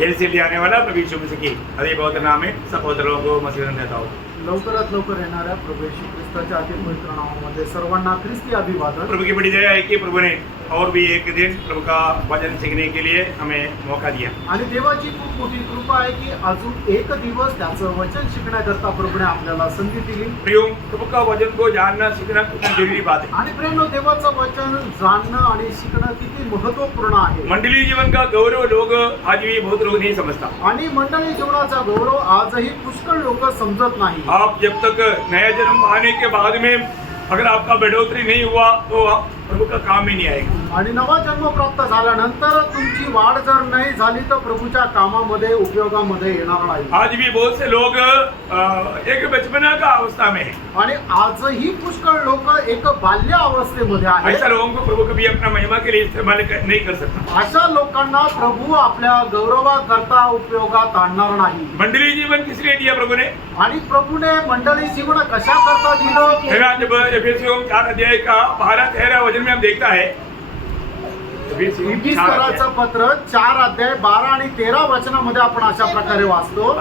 लिए आने वाला प्रभु यीशु मसीह की अति पवित्र नाम में सब पवित्र लोगों को मसीह देता हूँ। लवकरात लवकर येणाऱ्या प्रभू येशू ख्रिस्ताच्या अति पवित्र नावामध्ये सर्वांना ख्रिस्ती अभिवादन। प्रभु की बड़ी दया है कि प्रभु ने और भी एक दिन प्रभु का वचन सीखने के लिए हमें मौका दिया आणि देवाची खूप मोठी कृपा आहे की अजून एक दिवस त्याचं वचन शिकण्याकरता प्रभूने आपल्याला संधी दिली। प्रियो, प्रभु का वचन को जानना सीखना कितना जरूरी बात है। आणि प्रेम देवाचं वचन जाणणं आणि शिकणं किती महत्त्वपूर्ण आहे। मंडली जीवन का गौरव लोग आज भी बहुत लोग नहीं समझता। आणि मंडळी जीवनाचा गौरव आजही पुष्कळ लोक समजत नाही। आप जब तक नया जन्म आने के बाद में अगर आपका बढ़ोतरी नहीं हुआ तो आप प्रभु का काम ही नहीं आएगा। आणि नवा जन्म प्राप्त झाल्यानंतर तुमची वाढ जर नाही झाली तर प्रभूच्या कामामध्ये उपयोगामध्ये येणार नाही। आज भी बहुत से लोग एक बचपना का अवस्था में है आणि आजही पुष्कळ लोक एक बाल्य अवस्थेमध्ये आहेत। ऐसा लोगों को प्रभु कभी अपना महिमा के लिए इस्तेमाल नहीं कर सकता। अशा लोकांना प्रभू आपल्या गौरवाकरता उपयोगात आणणार नाही। मंडली जीवन किस लिए दिया प्रभु ने? आणि प्रभूने मंडळी जीवन कशा करता दिलं? है जब एफेसियों 4 अध्याय का 12-13 वचन में हम देखता है, इफिसराचं पत्र 4 अध्याय 12 आणि 13 वचनामध्ये आपण अशा प्रकारे वाचतो,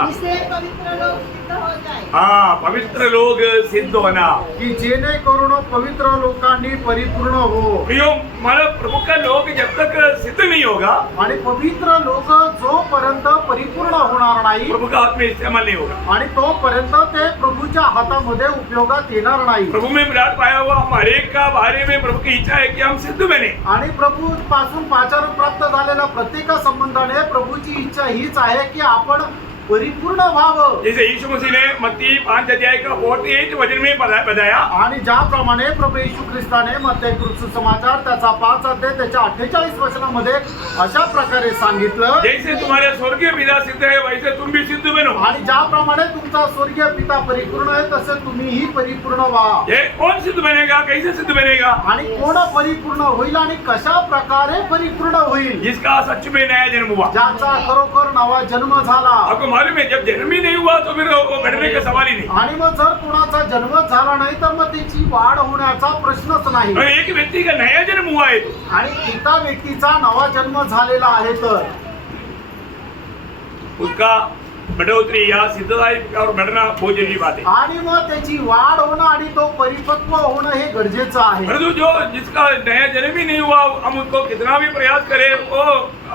पवित्र लोग सिद्ध होना, की जेणेकरून पवित्र लोकांनी परिपूर्ण हो। प्रियो, मला प्रभु का लोग जब तक सिद्ध नहीं होगा आणि पवित्र लोक जोपर्यंत परिपूर्ण होणार नाही, प्रभु का हाथ में इस्तेमाल नहीं होगा आणि तोपर्यंत ते प्रभूच्या हातामध्ये उपयोगात येणार नाही। प्रभु में मिलाद पाया हुआ हम हर एक का बारे में प्रभु की इच्छा है कि हम सिद्ध बने। आणि प्रभू पासून पाचारण प्राप्त झालेल्या प्रत्येक संबंधाने प्रभूची इच्छा हीच आहे की आपण परिपूर्ण व्हावं। जैसे यीशु मसीह ने मत्ती 5 अध्याय का 48 वचन में बताया, आणि ज्याप्रमाणे प्रभू येशू ख्रिस्ताने मत्ती सुसमाचार त्याचा 5 अध्याय त्याच्या 48 वचनामध्ये अशा प्रकारे सांगितलं, जैसे तुम्हारे स्वर्गीय पिता सिद्ध है वैसे तुम भी सिद्ध बनो। आणि ज्याप्रमाणे तुमचा स्वर्गीय पिता परिपूर्ण आहे तसे तुम्हीही परिपूर्ण व्हा। ये कौन सिद्ध बनेगा, कैसे सिद्ध बनेगा? आणि कोण परिपूर्ण होईल आणि कशा प्रकारे परिपूर्ण होईल? जिसका सच में नया जन्म हुआ। ज्याचा खरोखर नवा जन्म झाला। आपको मालूम है जब जन्म ही नहीं हुआ तो फिर वो बढ़ने का सवाल ही नहीं। आणि मग जर कोणाचा जन्म झाला नाही तर मग त्याची वाढ होण्याचा प्रश्नच नाही। और एक व्यक्ति का नया जन्म हुआ है तो आणि एका व्यक्तीचा नवा जन्म झालेला आहे तर उसका बढ़ोतरी या सिद्धता और बढ़ना बहुत जरूरी बात है। आणि मग त्याची वाढ होणं आणि तो परिपक्व होणं हे गरजेचं आहे। परंतु जो जिसका नया जन्म ही नहीं हुआ हम उसको कितना भी प्रयास करें वो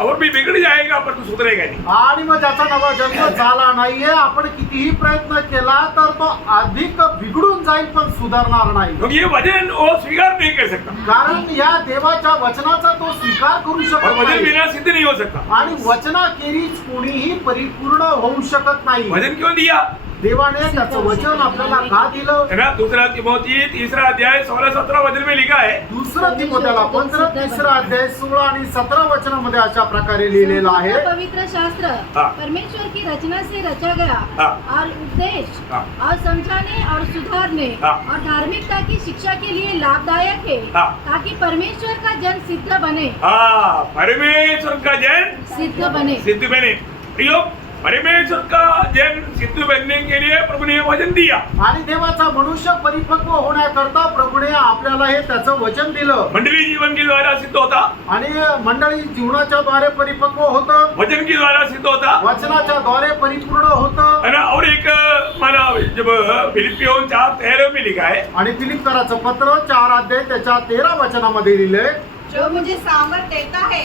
और भी बिगड़ जाएगा पर तो सुधरेगा नहीं। आणि मग ज्याचा नवा जन्म झाला नाहीये आपण कितीही प्रयत्न केला तर तो अधिक बिघडून जाईल पण सुधारणार नाही। क्योंकि ये वचन वो स्वीकार नहीं कर सकता कारण या देवाच्या वचनाचा तो स्वीकार करू और शकत वचन नाही बिना सिद्ध नहीं हो सकता। आणि वचनाखेरीज कोणीही परिपूर्ण होऊ शकत नाही। वचन क्यों दिया? देवाने त्याचं वचन आपल्याला का दिलं? है ना, 2 तिमोथी 3 अध्याय 16-17 वचन में लिखा है, 2 तिमोथेला 3 अध्याय 16 आणि 17 वचनामध्ये अशा प्रकारे लिहिलेलं आहे, पवित्र शास्त्र परमेश्वर की रचना से रचा गया और उपदेश और समझाने और सुधारने और धार्मिकता की शिक्षा के लिए लाभदायक है, ताकि परमेश्वर का जन सिद्ध बने। परमेश्वर का जन सिद्ध बने। प्रियो, परमेश्वर का जन सिद्ध बनने के लिए प्रभु ने वचन दिया। आणि देवाचा मनुष्य परिपक्व होण्याकरता प्रभूने आपल्याला हे त्याचं वचन दिलं। मंडली जीवन के द्वारा सिद्ध होता, आणि मंडळी जीवनाच्या द्वारे परिपक्व होतं, वचन के द्वारा सिद्ध होता, वचनाच्या द्वारे परिपूर्ण होतं। है ना। और एक माना जब फिलिपियों 4:13 में लिखा है, आणि फिलिप्पीचं पत्र 4 अध्याय त्याच्या 13 वचनामध्ये लिहिलंय, जो मुझे सामर्थ देता है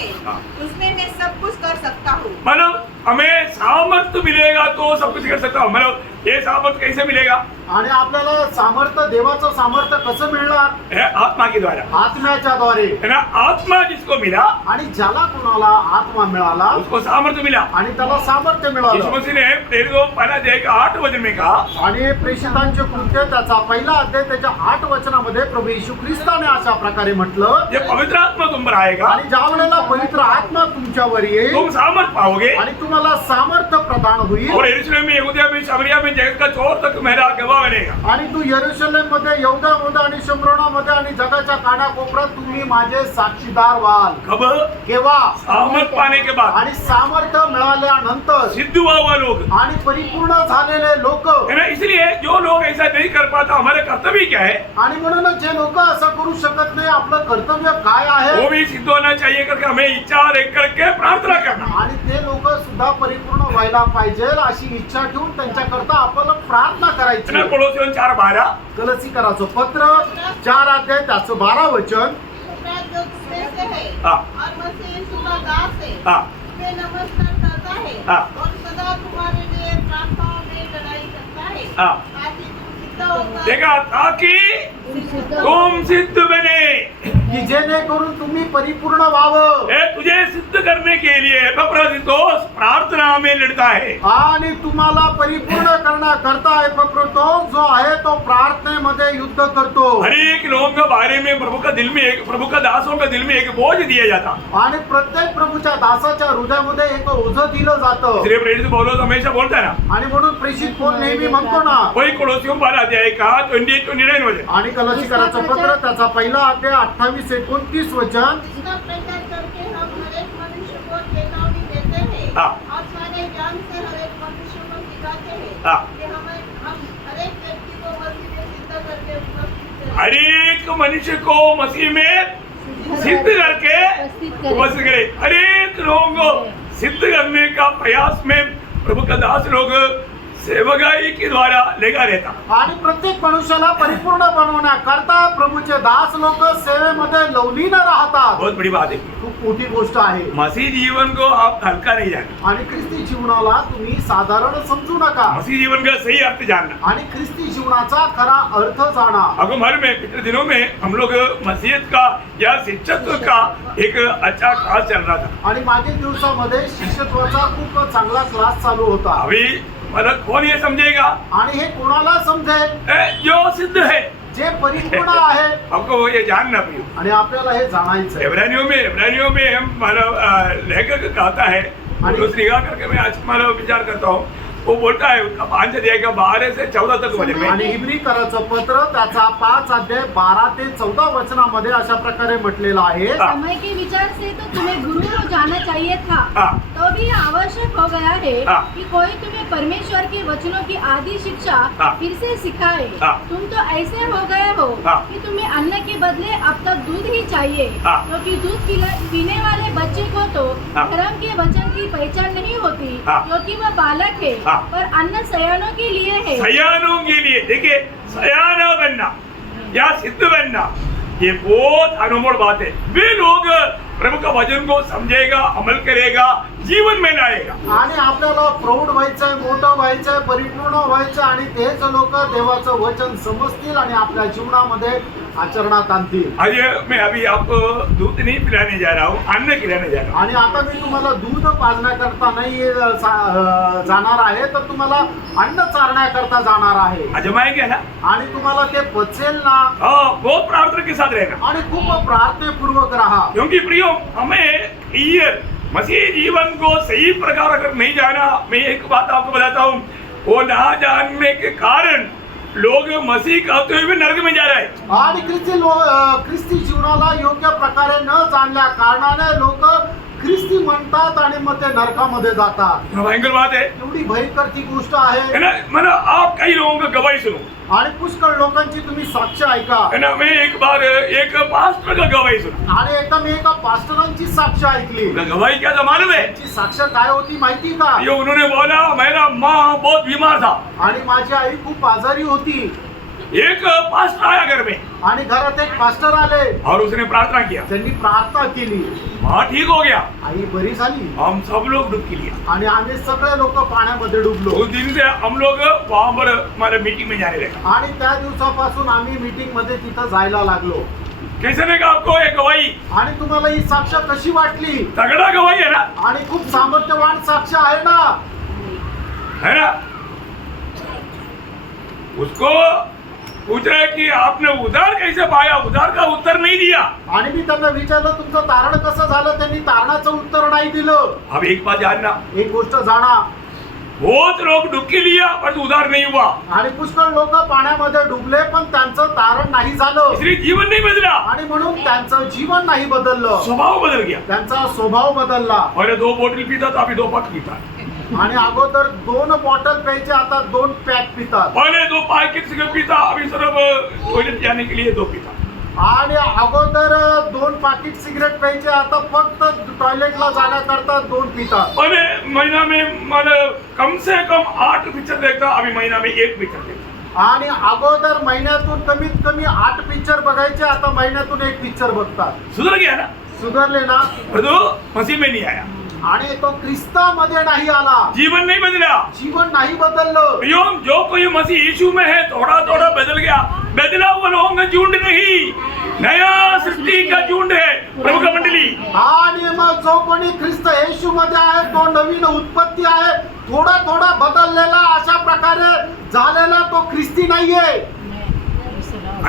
उसमें मैं सब कुछ कर सकता हूँ। मतलब हमें सामर्थ्य मिलेगा तो सब कुछ कर सकता हूँ। मतलब ये सामर्थ्य कैसे मिलेगा? आणि आपल्याला सामर्थ्य, देवाचं सामर्थ्य कसं मिळणार? है आत्मा के द्वारा, आत्म्याच्या द्वारे। है ना। आत्मा जिसको मिला, आणि ज्याला कोणाला आत्मा मिळाला उसको सामर्थ्य मिला। आणि त्याला सामर्थ्य यीशु मिळालं। मसीह ने प्रेरितों 1 अध्याय का 8 वचन में कहा, आणि प्रेषितांचे कृत्य त्याचा 1 अध्याय त्याच्या 8 वचनामध्ये प्रभू येशू ख्रिस्ताने अशा प्रकारे म्हटलं, ये पवित्र आत्मा तुम पर आएगा, आणि ज्या वेळेला पवित्र आत्मा तुमच्यावर येईल तुम सामर्थ पाओगे आणि तुम्हाला सामर्थ्य प्रदान होईल, और यरूशलेम में, यहूदिया में, शमरिया में, जगत का छोर तक मेरा गवाह बनेगा। आणि तू यरूशलेम मध्ये, यहूदामध्ये आणि शमरोनामध्ये आणि जगाच्या कानाकोपऱ्यात तुम्ही माझे साक्षीदार व्हाल। कब? केव्हा? सामर्थ पाने के बाद, आणि सामर्थ्य मिळाल्यानंतर, सिद्ध हुआ हुआ लोग, आणि परिपूर्ण झालेले लोक। है ना। इसलिए जो लोग ऐसा नहीं कर पाता, हमारे कर्तव्य क्या है? आणि म्हणून जे लोक असं करू शकत नाही, आपलं कर्तव्य काय आहे? वो भी सिद्ध होना चाहिए करके हमें इच्छा और एक करके प्रार्थना करना। आणि ते लोक सुद्धा परिपूर्ण व्हायला पाहिजे अशी इच्छा ठेवून त्यांच्याकरता आपण प्रार्थना करायची. कोलोसियोन 4:12 कलसीकराचं पत्र 4 अध्याय त्याचं 12 वचन. जो तुझमें से है हाँ। और मसीह यीशु का दास है, हाँ। तुम्हें नमस्कार करता है हाँ। और सदा तुम्हारे लिए प्रार्थनाओं में लड़ाई करता है, हाँ। ताकि तुम सिद्ध होकर देखा ताकि तुम सिद्ध बने. की जेणेकरून तुम्ही परिपूर्ण व्हावं. हे तुझे सिद्ध करने के लिए एपफ्रोदितोस प्रार्थना में लड़ता है. आणि तुम्हाला परिपूर्ण करण्याकरता एपफ्रोदितोस जो आहे तो प्रार्थनेमध्ये युद्ध करतो. हर एक लोगों के बारे में प्रभु का दासों का दिल में एक बोझ दिया जाता. आणि प्रत्येक प्रभूच्या दासाच्या हृदयामध्ये एक ओझं दिलं जातं. इसलिए प्रेरित पौलुस हमेशा बोलता है ना, आणि म्हणून प्रेषित पौल नेहमी म्हणतो ना, वही कोलोसियों 12 अध्याय का 28-29 मध्ये. आणि कलसीकराचं पत्र त्याचा पहिला अध्याय 28-29 वचन. इसका प्रचार करके हम हर एक मनुष्य को चेतावनी देते हैं हाँ। और सारे ज्ञान से हर एक मनुष्य को सिखाते हैं हाँ। कि हम हर एक व्यक्ति को मसीह में सिद्ध करके उपस्थित करें। हर एक मनुष्य को मसीह में सिद्ध करके उपस्थित करे. हर एक लोगों को सिद्ध करने का प्रयास में प्रभु का दास लोग सेवकाई के द्वारा लेगा रहता. आणि प्रत्येक मनुष्याला परिपूर्ण बनवण्याकरता प्रभूचे दास लोक सेवेमध्ये लवलीन राहतात. बहुत बड़ी बात है. खूप मोठी गोष्ट आहे. मसीह जीवन को आप हल्का नहीं जानना. आणि ख्रिस्ती जीवनाला तुम्ही साधारण समजू नका. मसीह जीवन का सही अर्थ जानना. आणि ख्रिस्ती जीवनाचा खरा अर्थ जाणा. अगो हर में पिछले दिनों में हम लोग मसीहत का या शिक्षक का एक अच्छा क्लास चल रहा था. आणि मागील दिवसामध्ये शिष्यत्वाचा खूप चांगला क्लास चालू होता. अभी मतलब कौन ये समझेगा? आणि हे कोणाला समजेल? जो सिद्ध है, जे परिपूर्ण आहे. हमको ये जानना भी. आणि आपल्याला हे जाणायचं आहे. इब्रानियों में हम लेखक कहता है, निगाह करके मैं आज विचार करता हूँ. वो बोलता है 5 अध्याय का 12 से 14 तक वचन आणि में. इब्रीकराचं पत्र त्याचा 5 अध्याय 12 ते 14 वचनामध्ये अशा प्रकारे म्हटलेलं आहे. समय के विचार से तो तुम्हें गुरु को जाना चाहिए था, हाँ। तो भी आवश्यक हो गया है हाँ। कि कोई तुम्हें परमेश्वर के वचनों की आदि शिक्षा हाँ। फिर से सिखाए. हाँ। तुम तो ऐसे हो गए हो हाँ। कि तुम्हें अन्न के बदले अब तक दूध ही चाहिए, हाँ। क्योंकि दूध पीने वाले बच्चे को तो हाँ। धर्म के वचन की पहचान नहीं होती, हाँ। क्योंकि वह बालक है. हाँ। पर अन्न सयानों के लिए है. सयानों के लिए. देखिए, सयाना बनना या सिद्ध बनना ये बहुत अनमोल बात है. वे लोग प्रभु का वचन को समझेगा, अमल करेगा, जीवन में लाएगा. आणि आपल्याला प्रौढ व्हायचंय, मोठं व्हायचंय, परिपूर्ण व्हायचं आणि तेच लोक देवाचं वचन समजतील आणि आपल्या जीवनामध्ये आचरणात आणतील. आज मैं अभी आपको दूध नहीं पिलाने जा रहा हूँ, अन्न खिलाने जा रहा हूँ. आणि आता मी तुम्हाला दूध पाजण्याकरता नाही जाणार आहे, तर तुम्हाला अन्न चारण्याकरता जाणार आहे. अजमाएंगे ना? आणि तुम्हाला ते पचेल ना. हाँ, बहुत प्रार्थना के साथ रहना. आणि खूप प्रार्थनेपूर्वक राहा. क्योंकि प्रियो, हमें क्लियर मसीह जीवन को सही प्रकार अगर नहीं जाना, मैं एक बात आपको बताता हूँ, वो ना जानने के कारण लोग मसीह कहते हुए नरक में जा रहे हैं. आणि ख्रिस्ती जीवनाला योग्य प्रकारे न जाणल्या कारणाने लोक ख्रिस्ती म्हणतात आणि मग ते नरकामध्ये जातात. भयंकर बात है. एवढी भयंकर ती गोष्ट आहे. है ना? मैंने आप कई लोगों का गवाही सुनो. आणि पुष्कळ लोकांची तुम्ही साक्ष ऐका. है ना? मैं एक बार एक पास्टर का गवाही सुना. आणि एकदा मी एका पास्टरांची साक्ष ऐकली. उनका गवाही क्या था मालूम है? त्यांची साक्ष काय होती माहिती का? ये उन्होंने बोला, मेरा माँ बहुत बीमार था. आणि माझी आई खूप आजारी होती. एक पास्टर आया घर में आणि घरात एक पास्टर आले. और उसने प्रार्थना किया. त्यांनी प्रार्थना केली. माँ ठीक हो गया. आई बरी झाली. हम सब लोग डुबकी लिया. आणि आम्ही सगळे लोक पाण्यामध्ये डुबलो. उस दिन से हम लोग वहाँ पर हमारे मीटिंग में जाने लगे. आणि त्या दिवसापासून आम्ही मीटिंग मध्ये तिथं जायला लागलो. कैसे ने कहा आपको एक गवाही? आणि तुम्हाला ही साक्ष कशी वाटली? तगड़ा गवाही है ना? आणि खूप सामर्थ्यवान साक्ष आहे ना? है ना? उसको पूछ रहे कि आपने उधार कैसे पाया? उधार का उत्तर नहीं दिया. आणि मी त्यांना विचारलं तुमचं तारण कसं झालं? त्यांनी तारणाचं उत्तर नाही दिलं. अब एक बात जानना, एक गोष्ट जाणा, बहुत लोग डुबकी लिया पर उधार नहीं हुआ. आणि पुष्कळ लोक पाण्यामध्ये डुबले पण त्यांचं तारण नाही झालं. इसलिए जीवन नहीं बदला, आणि म्हणून त्यांचं जीवन नाही बदललं. स्वभाव बदल गया. त्यांचा स्वभाव बदलला. पहले 2 बोतल पीता था, अभी 2 पैक पीता. आणि अगोदर 2 बॉटल प्यायचे, आता 2 पॅक पितात. पहले 2 पैकेट सिगरेट पीता, अभी सिर्फ टॉयलेट जाने के लिए 2 पीता. आणि अगोदर 2 पाकिट सिगरेट प्यायचे, आता फक्त टॉयलेटला जाण्याकरता 2 पितात. अरे महीना में मैंने कम से कम 8 पिक्चर देखता, अभी महीना में 1 पिक्चर देखता. आणि अगोदर महिन्यातून कमीत कमी 8 पिक्चर बघायचे, आता महिन्यातून 1 पिक्चर बघतात. सुधर गया ना. सुधारले ना. प्रभु मसीह में नहीं आया, आणि तो ख्रिस्तामध्ये नाही आला, जीवन नहीं बदला. जीवन नाही बदललं. प्रियोम, जो कोई मसीह यीशु में है थोड़ा थोड़ा बदल गया. बदला हुआ लोगों का झुंड नहीं, नया सृष्टि का झुंड है प्रभु का मंडली. आणि मग जो कोणी ख्रिस्त येशू मध्ये आहे तो नवीन उत्पत्ती आहे, थोडा थोडा बदललेला अशा प्रकारे झालेला तो ख्रिस्ती नाहीये.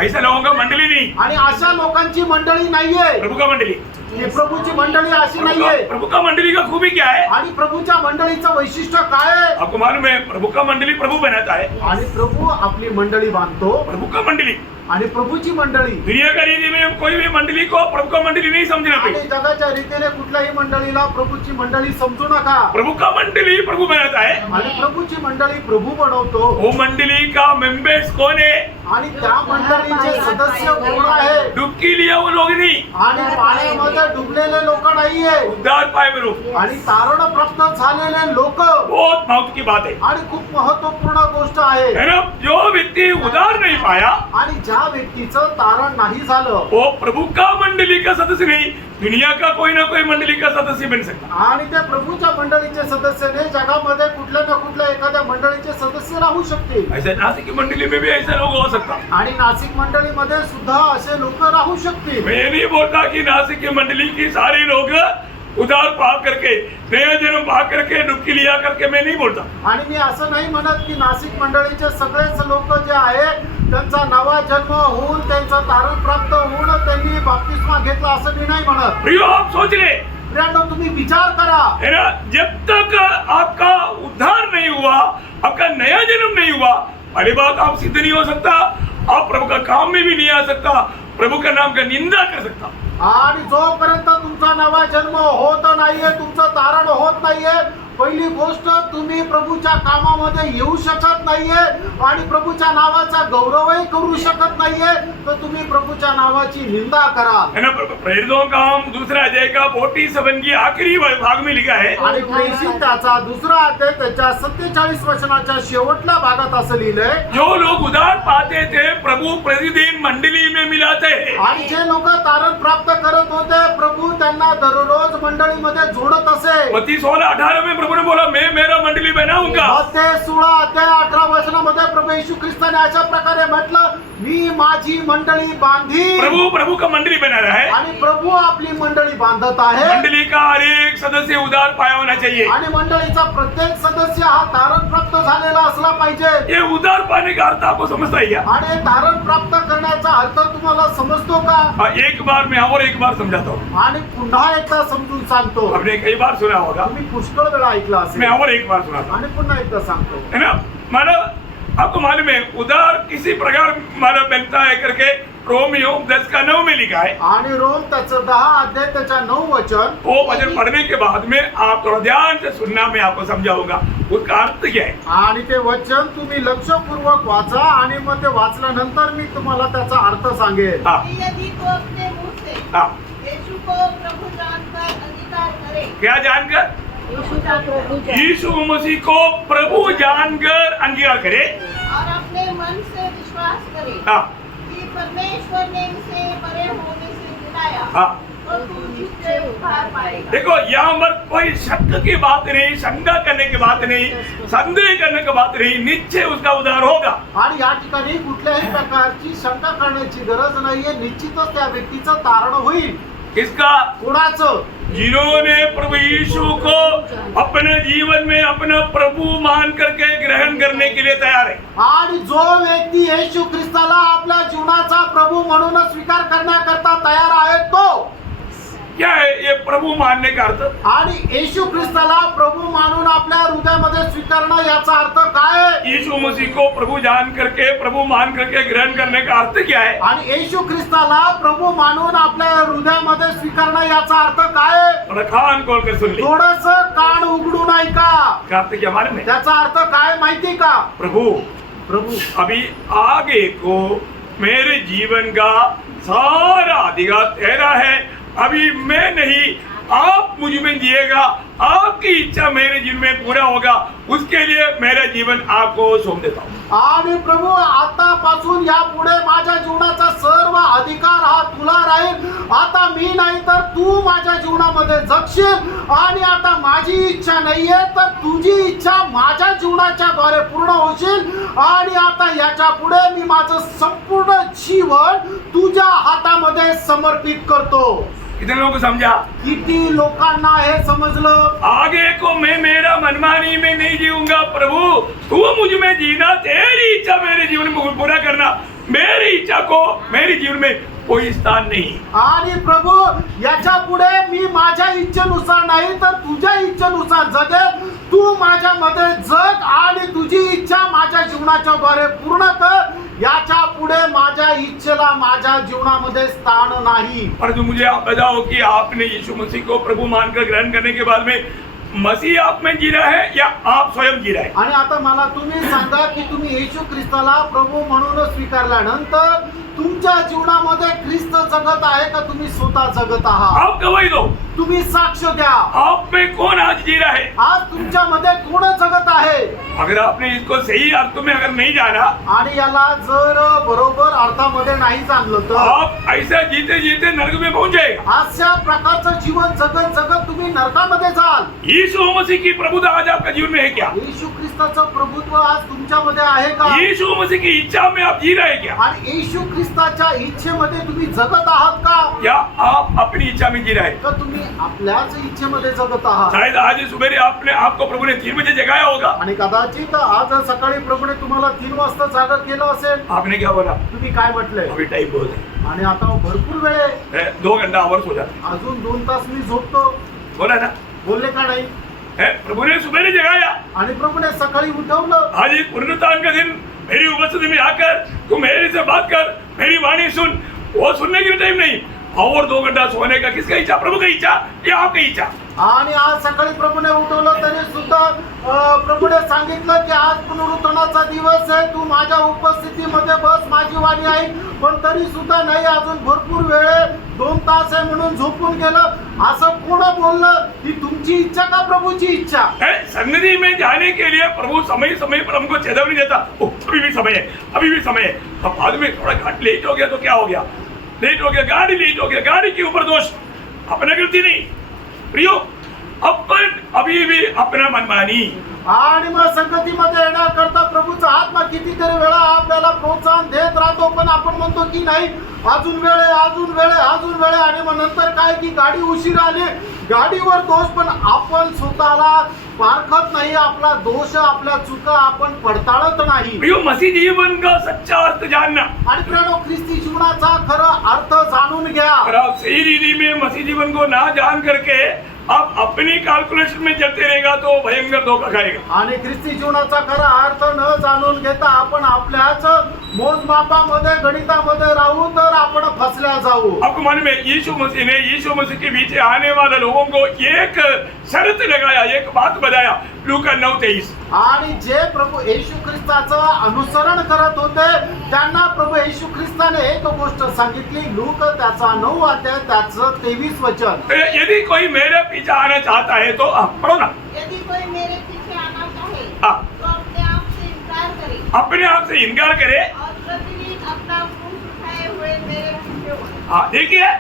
ऐसा लोगों का मंडली नहीं, आणि अशा लोकांची मंडळी नाहीये. प्रभु का मंडली. ही प्रभूची मंडळी अशी नाहीये. प्रभु का मंडली का खूबी क्या है? आणि प्रभूच्या मंडळीचं वैशिष्ट्य काय आहे? आपको मालूम है, प्रभु का मंडली प्रभु बनाता है. आणि प्रभू आपली मंडळी बांधतो. प्रभु का मंडली. आणि प्रभूची मंडळी. दुनिया का रीति में कोई भी मंडली को प्रभु का मंडली नहीं समझना आणि चाहिए. जगाच्या रीतीने कुठल्याही मंडळीला प्रभूची मंडळी समजू नका. प्रभु का मंडली प्रभु बनाता है. आणि प्रभूची मंडळी प्रभू बनवतो. वो मंडली का मेंबर्स कौन है? आणि त्या मंडळीचे सदस्य कोण आहे? डुबकी लिया वो लोग नहीं, आणि पाण्यामध्ये डुबलेले लोक नाहीये, उद्धार पाए वो लोग. आणि तारण प्राप्त झालेले लोक. बहुत महत्व की बात है, आणि खूप महत्वपूर्ण गोष्ट आहे. है ना. जो व्यक्ति उद्धार नहीं पाया आणि ज्या व्यक्तीचं तारण नाही झालं, वो प्रभु का मंडली का सदस्य नहीं, दुनिया का कोई ना कोई मंडली का सदस्य बन सकता. आणि त्या प्रभूच्या मंडळीचे सदस्य नाही, जगामध्ये कुठल्या ना कुठल्या एखाद्या मंडळीचे सदस्य राहू शकते. ऐसा नासिक की मंडली में भी ऐसा लोग हो सकता. आणि नाशिक मंडळीमध्ये सुद्धा असे लोक राहू शकतील. मैं ये नहीं बोलता कि नासिक की मंडली की सारे लोग उद्धार पा करके, नया जन्म पा करके, डुबकी लिया करके, मैं नहीं बोलता. आणि मी असं नाही म्हणत की नाशिक मंडळीचे सगळेच लोक जे आहेत त्यांचा नवा जन्म होऊन, त्यांचं तारण प्राप्त होऊन त्यांनी बाप्तिस्मा घेतला, असं मी नाही म्हणत. प्रियो, आप सोच ले, प्रियांनो, तुम्ही विचार करा. है ना. जब तक आपका उद्धार नहीं हुआ, आपका नया जन्म नहीं हुआ, पहली बात आप सिद्ध नहीं हो सकता, आप प्रभु का काम में भी नहीं आ सकता, प्रभु का नाम का निंदा कर सकता. आणि जोपर्यंत तुमचा नवा जन्म होत नाहीये, तुमचं तारण होत नाहीये, पहिली गोष्ट तुम्ही प्रभूच्या कामामध्ये येऊ शकत नाहीये आणि प्रभूच्या नावाचा गौरवही करू शकत नाहीये, तर तुम्ही प्रभूच्या नावाची निंदा करा. है ना. प्रेरितों का काम 2 अध्याय का 47 की आखिरी भाग में लिखा है. आणि प्रेषित त्याचा 2 अध्याय त्याच्या 47 वचनाच्या शेवटल्या भागात असं लिहिलंय, जो लोग उद्धार पाते थे प्रभु प्रतिदिन मंडली में मिलाते हैं. आणि जे लोक तारण प्राप्त करत होते, प्रभू त्यांना दररोज मंडळीमध्ये जोडत असे. मत्ती 16:18 में प्रभु ने बोला, मैं मेरा मंडली बनाऊंगा. मत्ते 16 अध्याय 18 वचनामध्ये प्रभू येशू ख्रिस्ताने अशा प्रकारे म्हटलं, मी माझी मंडळी बांधी. प्रभु का मंडली बना रहा है. आणि प्रभू आपली मंडळी बांधत आहे. मंडली का हर एक सदस्य उद्धार पाया होना चाहिए. आणि मंडळीचा प्रत्येक सदस्य हा तारण प्राप्त झालेला असला पाहिजे. ये उद्धार पाने का अर्थ आपको समझता है क्या? आणि तारण प्राप्त करण्याचा अर्थ तुम्हाला समजतो का? एक बार मैं और एक बार समझाता हूँ. आणि पुन्हा एकदा समजून सांगतो. आपने कई बार सुना होगा, तुम्ही पुष्कळ वेळा ऐकला मैं असेल. और एक बार सुनाता हूँ. आणि पुन्हा एकदा सांगतो. है ना. मानो आपको मालूम है, उद्धार किसी प्रकार मानो बनता है करके रोमियो 10:9 में लिखा है. आणि रोम त्याचं 10 अध्याय त्याच्या 9 वचन. वो वचन पढ़ने के बाद में आप थोड़ा ध्यान से सुनना, मैं आपको समझाऊंगा उसका अर्थ क्या है. आणि ते वचन तुम्ही लक्षपूर्वक वाचा आणि मग ते वाचल्यानंतर मी तुम्हाला त्याचा अर्थ सांगेन. हाँ. यदि तो अपने मुंह से हाँ. यीशु को प्रभु जानकर अंगीकार करे, क्या जानकर? यीशु मसीह को प्रभु जानकर अंगीकार करे. और अपने मन से विश्वास करे हाँ. कि परमेश्वर ने इसे मरे होने से जिलाया, हाँ. तो तू निश्चय उद्धार पाएगा. देखो, यहाँ पर कोई शक की बात नहीं, शंका करने की बात नहीं, संदेह करने की बात नहीं, निश्चय उसका उद्धार होगा. आणि या ठिकाणी कुठल्याही प्रकारची शंका करण्याची गरज नाहीये, निश्चितच त्या व्यक्तीचं तारण होईल. किसका? कोणाचं? जिन्होंने प्रभु यीशु को अपने जीवन में अपना प्रभु मान करके ग्रहण करने के लिए तैयार है. आणि जो व्यक्ती येशू ख्रिस्ताला आपल्या जीवनाचा प्रभू म्हणून स्वीकार करण्याकरता तयार आहे तो. क्या है ये प्रभु मानने का अर्थ? आणि येशू ख्रिस्ताला प्रभू मानून आपल्या हृदयामध्ये स्वीकारणं याचा अर्थ काय आहे? यीशु मसीह को प्रभु जान करके, प्रभु मान करके ग्रहण करने का अर्थ क्या है? आणि येशू ख्रिस्ताला प्रभू मानून आपल्या हृदयामध्ये स्वीकारणं याचा अर्थ काय आहे? थोड़ा कान खोल कर सुन ली. थोडस कान उघडून ऐका. क्या अर्थ क्या मालूम है? त्याचा अर्थ काय माहिती का? प्रभु प्रभू अभी आगे को मेरे जीवन का सारा अधिकार तेरा है, अभी मैं नहीं, आप मुझ में जिएगा, आपकी इच्छा मेरे जीवन में पूरा होगा, उसके लिए मेरा जीवन आपको सौंप देता हूँ. आणि प्रभू आतापासून यापुढे माझ्या जीवनाचा सर्व अधिकार हा तुला राहील. आता मी नाही तर तू माझ्या जीवनामध्ये जगशील आणि आता माझी इच्छा नाहीये तर तुझी इच्छा माझ्या जीवनाच्या द्वारे पूर्ण होशील. आणि आता याच्या पुढे मी माझं संपूर्ण जीवन तुझ्या हातामध्ये समर्पित करतो. कितने लोगों को समझा? किती लोकांना हे समजलं? आगे को मैं मेरा मनमानी में नहीं जीऊंगा प्रभू, तू मुझ में जीना, तेरी इच्छा मेरे जीवन में पूरा करना, मेरी इच्छा को मेरे जीवन में कोई स्थान नहीं. आणि प्रभू याच्या पुढे मी माझ्या इच्छेनुसार नाही तर तुझ्या इच्छेनुसार जगेल. तू माझ्यामध्ये जग आणि तुझी इच्छा माझ्या जीवनाच्या द्वारे पूर्ण कर. याच्या पुढे माझ्या इच्छेला माझ्या जीवनामध्ये स्थान नाही. परंतु मुझे आप बताओ कि आपने यीशु मसीह को प्रभु मानकर ग्रहण करने के बाद में मसीह आप में जी रहा है या आप स्वयं जी रहे हैं? आणि आता मला तुम्ही सांगा की तुम्ही येशू ख्रिस्ताला प्रभू म्हणून स्वीकारल्यानंतर तुमच्या जीवनामध्ये ख्रिस्त जगत आहे का तुम्ही स्वतः जगत आहात? आप गवाही दो, तुम्ही साक्ष द्या. आप में कौन आज जी रहा है? आज तुमच्यामध्ये कोण जगत आहे? अगर आपने इसको सही अर्थों में अगर नहीं जाना, आणि याला जर बरोबर अर्थामध्ये नाही जाणलं तर आप ऐसा जीते जीते नरक में पहुंच जाएगा. अशा प्रकारचं जीवन जगत जगत तुम्ही नरकामध्ये जाल. यीशु मसीह की प्रभुता आज आपका जीवन में है क्या? येशू ख्रिस्ताचं प्रभुत्व आज तुमच्यामध्ये आहे का? यीशु मसीह की इच्छा में आप जी रहे हैं क्या? आणि येशू ख्रिस्ताच्या इच्छेमध्ये तुम्ही जगत आहात का? या आप अपनी इच्छा में जी रहे हैं? का तुम्ही आपल्याच इच्छेमध्ये जगत आहात? शायद आज सुबह आपने आपको प्रभु ने 3 बजे जगाया होगा. आणि कदाचित आज सकाळी प्रभूने तुम्हाला 3 वाजता जागा केलं असेल. आपने क्या बोला? तुम्ही काय म्हटलंय? अभी टाइम बहुत है, आणि आता भरपूर वेळ आहे, 2 घंटा और सो जाते. अजून 2 तास मी झोपतो. बोला ना, बोलले का नाही? प्रभु ने सुबह ने जगाया. आणि प्रभूने सकाळी उठवलं. आज एक पुनरुत्थान का दिन, मेरी उपस्थिति में आकर तू मेरे से बात कर, मेरी वाणी सुन. वो सुनने के लिए टाइम नहीं, और 2 घंटा सोने का किसका इच्छा? प्रभु की इच्छा या आपकी इच्छा? आणि आज सकाळी प्रभूने उठवलं तरी सुद्धा प्रभूने सांगितलं की आज पुनरुत्थानाचा दिवस आहे, तू माझ्या उपस्थितीमध्ये बस, माझी वाणी आहे. पण तरी सुद्धा नाही, अजून भरपूर वेळ आहे, 2 तास आहे म्हणून झोपून गेलं. असं कोण बोललं? ही तुमची इच्छा का प्रभूची इच्छा? सन्निधि में जाने के लिए प्रभु समय समय पर हमको चेतावनी देता. अभी भी समय है, अभी भी समय है. अब बाद में थोड़ा घाट लेट हो गया तो क्या हो गया? लेट हो गया, गाड़ी लेट हो गया, गाड़ी के ऊपर दोष, अपना गलती नहीं. प्रियो, अपन अभी भी अपना मनमानी. आणि मग संगतीमध्ये येण्याकरता प्रभूचा आत्मा कितीतरी वेळा आपल्याला प्रोत्साहन देत राहतो, पण आपण म्हणतो की नाही, अजून वेळ आहे, अजून वेळ आहे, अजून वेळ आहे. आणि मग नंतर काय की गाडी उशिरा आली, गाडीवर दोष. पण आपण स्वतःला पारखत नाही, आपला दोष, आपल्या चुका आपण पडताळत नाही. प्रियो, मसीह जीवन का सच्चा अर्थ जानना. आणि प्रियो, ख्रिस्ती जीवनाचा खरा अर्थ जाणून घ्या. और आप सही रीति में मसीह जीवन को ना जान करके आप अपनी कैलकुलेशन में चलते रहेगा तो भयंकर धोखा खाएगा. आणि ख्रिस्ती जीवनाचा खरा अर्थ न जाणून घेता आपण आपल्याच मोजमापामध्ये, गणितामध्ये राहू तर आपण फसल्या जाऊ. आपको मालूम है, यीशु मसीह के पीछे आने वाले लोगों को एक शर्त लगाया, एक बात बताया. लूका 9:23. आणि जे प्रभू येशू ख्रिस्ताचं अनुसरण करत होते त्यांना प्रभू येशू ख्रिस्ताने एक गोष्ट सांगितली. लूक त्याचा 9 अध्याय त्याचं 23 वचन. यदि कोई मेरे पीछे आना चाहता है तो पढ़ो ना. यदि कोई मेरे पीछे आना चाहे हाँ. तो अपने आप से इनकार करे अपने आप से इनकार करे. और प्रतिदिन अपना क्रूस उठाए हुए मेरे पीछे हो. हाँ, देखिए,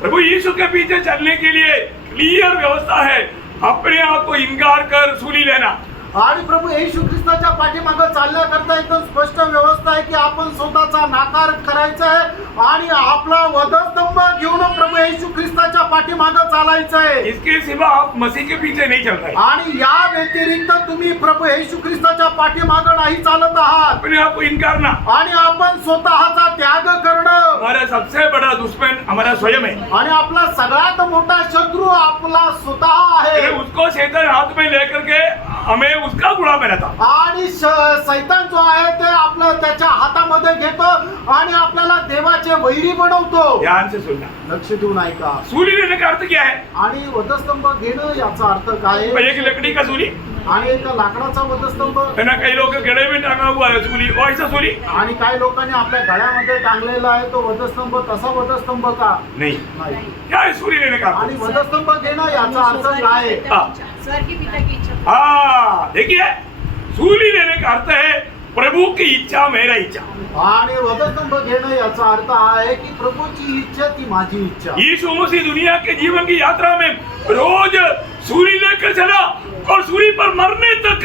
प्रभु यीशु के पीछे चलने के लिए क्लियर व्यवस्था है. अपने आप को इनकार कर सूली लेना. आणि प्रभू येशू ख्रिस्ताच्या पाठीमागे चालण्याकरता एकदम स्पष्ट व्यवस्था आहे की आपण स्वतःचा नाकार करायचा आहे आणि आपला वधस्तंभ घेऊन प्रभू येशू ख्रिस्ताच्या पाठीमागे चालायचं आहे. इसके सिवा आप मसीह के पीछे नहीं चल रहे. आणि या व्यतिरिक्त तुम्ही प्रभू येशू ख्रिस्ताच्या पाठीमागे नाही चालत आहात. अपने आप को इनकारना. आणि आपण स्वतःचा त्याग करणं. हमारा सबसे बड़ा दुश्मन हमारा स्वयं है. आणि आपला सगळ्यात मोठा शत्रू आपला स्वतः आहे. उसको शैतान हाथ में लेकर के हमें उसका गुलाम बनाता. आणि शैतान जो आहे ते आपलं त्याच्या हातामध्ये घेतो आणि आपल्याला देवाचे वैरी बनवतो. ध्यान से सुनना. लक्ष देऊन ऐका. सूली लेने का अर्थ क्या है? आणि वधस्तंभ घेणं याचा अर्थ काय? एक लकड़ी का सूली, आणि एक लाकडाचा वधस्तंभ, है ना, कई लोग गले में टांगा हुआ है सूली, वैसा सूली आणि काही लोकांनी आपल्या गळ्यामध्ये टांगलेला आहे तो वधस्तंभ, तसा वधस्तंभ का नहीं, नाही. क्या है सूली लेने का? आणि वधस्तंभ घेणं याचा अर्थ काय आहे? स्वर्ग की पिता की इच्छा। हाँ देखिए, सूली लेने का अर्थ है प्रभु की इच्छा मेरा इच्छा। आणि वधस्तंभ घेणं याचा अर्थ आहे की प्रभूची इच्छा ती माझी इच्छा. यीशु मसीह दुनिया के जीवन की यात्रा में रोज सूली लेकर चला और सूली पर मरने तक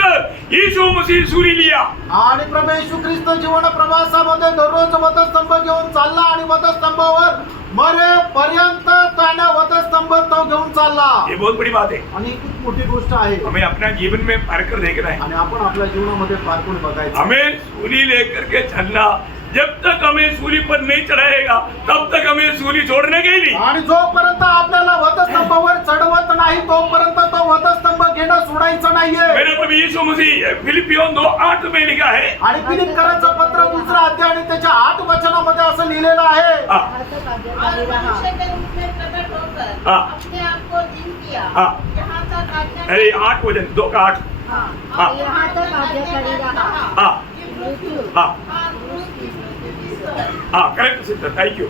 यीशु मसीह सूली लिया। आणि प्रभू येशू ख्रिस्त जीवन प्रवासामध्ये दररोज वधस्तंभ घेऊन चालला आणि वधस्तंभावर मरेपर्यंत त्याने वधस्तंभ तो घेऊन चालला. ये बहुत बड़ी बात है, आणि खूप मोठी गोष्ट आहे. हमें अपना जीवन में पार कर देखना है। आणि आपण आपल्या जीवनामध्ये पारखून बघायचं. हमें सूली लेकर के चलना, जब तक हमें सूली पर नहीं चढ़ाएगा तब तक हमें सूली छोड़ने के ही नहीं। आणि जोपर्यंत आपल्याला वधस्तंभावर चढवत नाही तोपर्यंत तो वधस्तंभ घेणं सोडायचं नाहीये. मेरे प्रभु यीशु मसीह फिलिपियों 2:8 में लिखा है, आणि फिलिप्पियराचं पत्र 2 अध्याय आणि त्याच्या 8 वचनामध्ये असं लिहिलेलं आहे. हाँ, यहाँ तक आज्ञा और करे रहा। मनुष्य के रूप में प्रकट होकर हाँ। अपने आप को दीन किया। हाँ। यहाँ तक आज्ञा अरे 8 वचन 2:8। हाँ, हाँ। और यहाँ तक आज्ञा करे रहा। हाँ मृत्यु हाँ हाँ, क्रूस की मृत्यु भी सह। हाँ, करेक्ट सिस्टर, थैंक यू।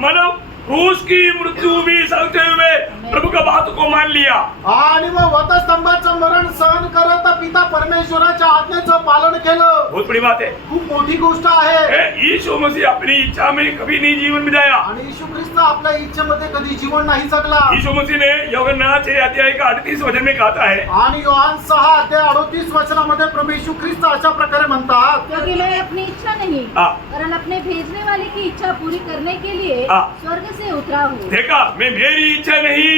मानव क्रूस की मृत्यू भी सहते हुए प्रभु का बात को मान लिया। आणि मग वधस्तंभाचं मरण सहन करत पिता परमेश्वराच्या आज्ञेचं पालन केलं. बहुत बड़ी बात है। खूप मोठी गोष्ट आहे. यीशु मसीह अपनी इच्छा में कभी नहीं जीवन बिताया। आणि येशू ख्रिस्त आपल्या इच्छेमध्ये कधी जीवन नाही जगला. यीशु मसीह ने यूहन्ना 6 अध्याय का 38 वचन में कहा है, आणि योहान 6 अध्याय 38 वचनामध्ये प्रभू येशू ख्रिस्त अशा प्रकारे म्हणतात, क्योंकि मैं अपनी इच्छा नहीं हाँ। वरन अपने भेजने वाले की इच्छा पूरी करने के लिए हाँ। स्वर्ग से उतरा हूँ। देखा, मैं मेरी इच्छा नहीं,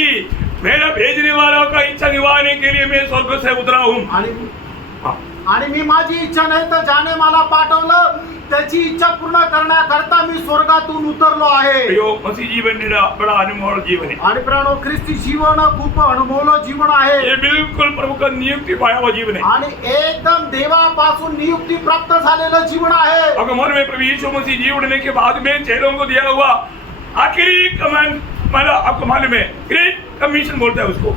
मेरा भेजने वाला का इच्छा निभाने के लिए मैं स्वर्ग से उतरा हूँ। आणि मी माझी इच्छा नाही तर ज्याने मला पाठवलं त्याची इच्छा पूर्ण करण्याकरता मी स्वर्गातून उतरलो आहे. यो मसीह जीवन निरा बड़ा अनमोल जीवन है। आणि प्राणो ख्रिस्ती जीवन खूप अनमोल जीवन आहे. ये बिल्कुल प्रभु का नियुक्ति पाया हुआ जीवन है। आणि एकदम देवापासून नियुक्ति प्राप्त झालेलं जीवन आहे. अगर मन में प्रभु यीशु मसीह जी उठने के बाद में चेलों को दिया हुआ आखिरी कमांड, मतलब आपको मालूम है, ग्रेट कमीशन बोलता है उसको,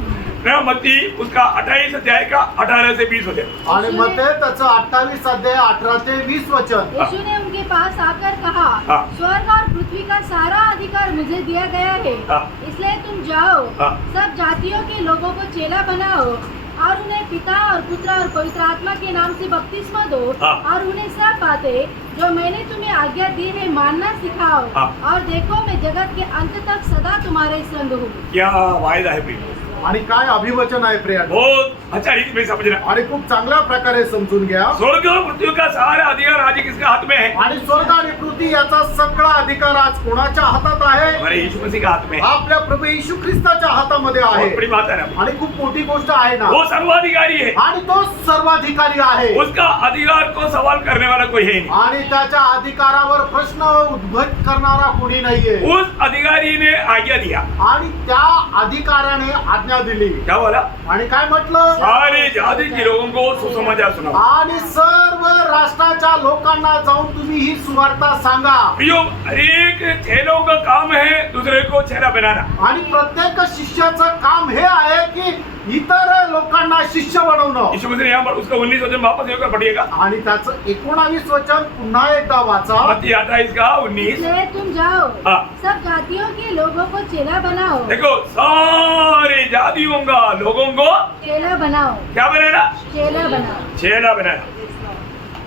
मत्ती उसका 28 अध्याय का 18 से 20 वचन। आणि मग ते त्याचं 28 अध्याय 18 ते 20 वचन. यीशु ने उनके पास आकर कहा, हाँ। स्वर्ग और पृथ्वी का सारा अधिकार मुझे दिया गया है, हाँ। इसलिए तुम जाओ, हाँ। सब जातियों के लोगों को चेला बनाओ और उन्हें पिता और पुत्र और पवित्र आत्मा के नाम से बपतिस्मा दो, हाँ। और उन्हें सब बातें जो मैंने तुम्हें आज्ञा दी है मानना सिखाओ, हाँ। और देखो मैं जगत के अंत तक सदा तुम्हारे संग हूँ। क्या वायदा है प्रिय, आणि काय अभिवचन आहे प्रिया. बहुत अच्छा रीत में समझना। आणि खूप चांगल्या प्रकारे समजून घ्या. स्वर्ग और पृथ्वी का सारा अधिकार आज किसके हाथ में है? आणि स्वर्ग आणि पृथ्वी याचा सगळा अधिकार आज कोणाच्या हातात आहे? हमारे यीशु मसीह के हाथ में है। आपल्या प्रभू येशू ख्रिस्ताच्या हातामध्ये बहुत आहे. बड़ी बात है ना। आणि खूप मोठी गोष्ट आहे ना. वो सर्वाधिकारी है, आणि तो सर्वाधिकारी आहे. उसका अधिकार को सवाल करने वाला कोई है नहीं। आणि त्याच्या अधिकारावर प्रश्न उद्भट करणारा कोणी नाहीये. उस अधिकारी ने आज्ञा दिया। आणि त्या अधिकाराने आज्ञा दिली. क्या बोला? आणि काय म्हटलं? सारे जाति के लोगों को सुसमाचार सुनाओ। आणि सर्व राष्ट्राच्या लोकांना जाऊन तुम्ही ही सुवार्ता सांगा. प्रियो, एक चेलों का काम है दूसरे को चेला बनाना। आणि प्रत्येक शिष्याचं काम हे आहे की इतर लोकांना शिष्य बनवणं. यीशु मसीह ने यहाँ पर उसका 19 वचन वापस होकर पढ़िएगा। आणि त्याचं 19 वचन पुन्हा एकदा वाचा. मत्ती 28 का 19। इसलिए तुम जाओ, हाँ। सब जातियों के लोगों को चेला बनाओ। देखो, सारे जातियों का लोगों को चेला बनाओ, क्या बनाना? चेला बनाओ। चेला बनाना।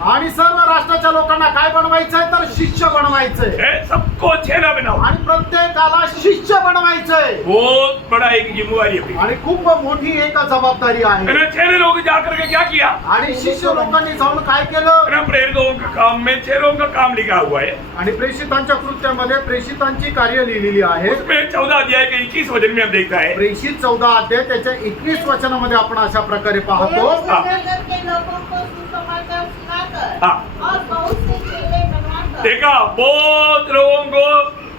आणि सर्व राष्ट्राच्या लोकांना काय बनवायचंय तर शिष्य बनवायचंय. है, सबको चेला बनाओ। आणि प्रत्येकाला शिष्य बनवायचंय. बहुत बड़ा एक जिम्मेवारी है। आणि खूप मोठी एक जबाबदारी आहे. मैंने चेले लोग जाकर के क्या किया? आणि शिष्य लोकांनी जाऊन काय केलं? मैंने प्रेरितों का काम में चेलों का काम लिखा हुआ है। आणि प्रेषितांच्या कृत्यामध्ये प्रेषितांची कार्य लिहिलेली आहे. उसमें 14 अध्याय के 21 वचन में हम देखता है, प्रेषित 14 अध्याय त्याच्या 21 वचनामध्ये आपण अशा प्रकारे पाहतो. जगत के लोगों को सुसमाचार सुनाकर हाँ। और बहुत से चेले बनवाकर देखा, बहुत लोगों को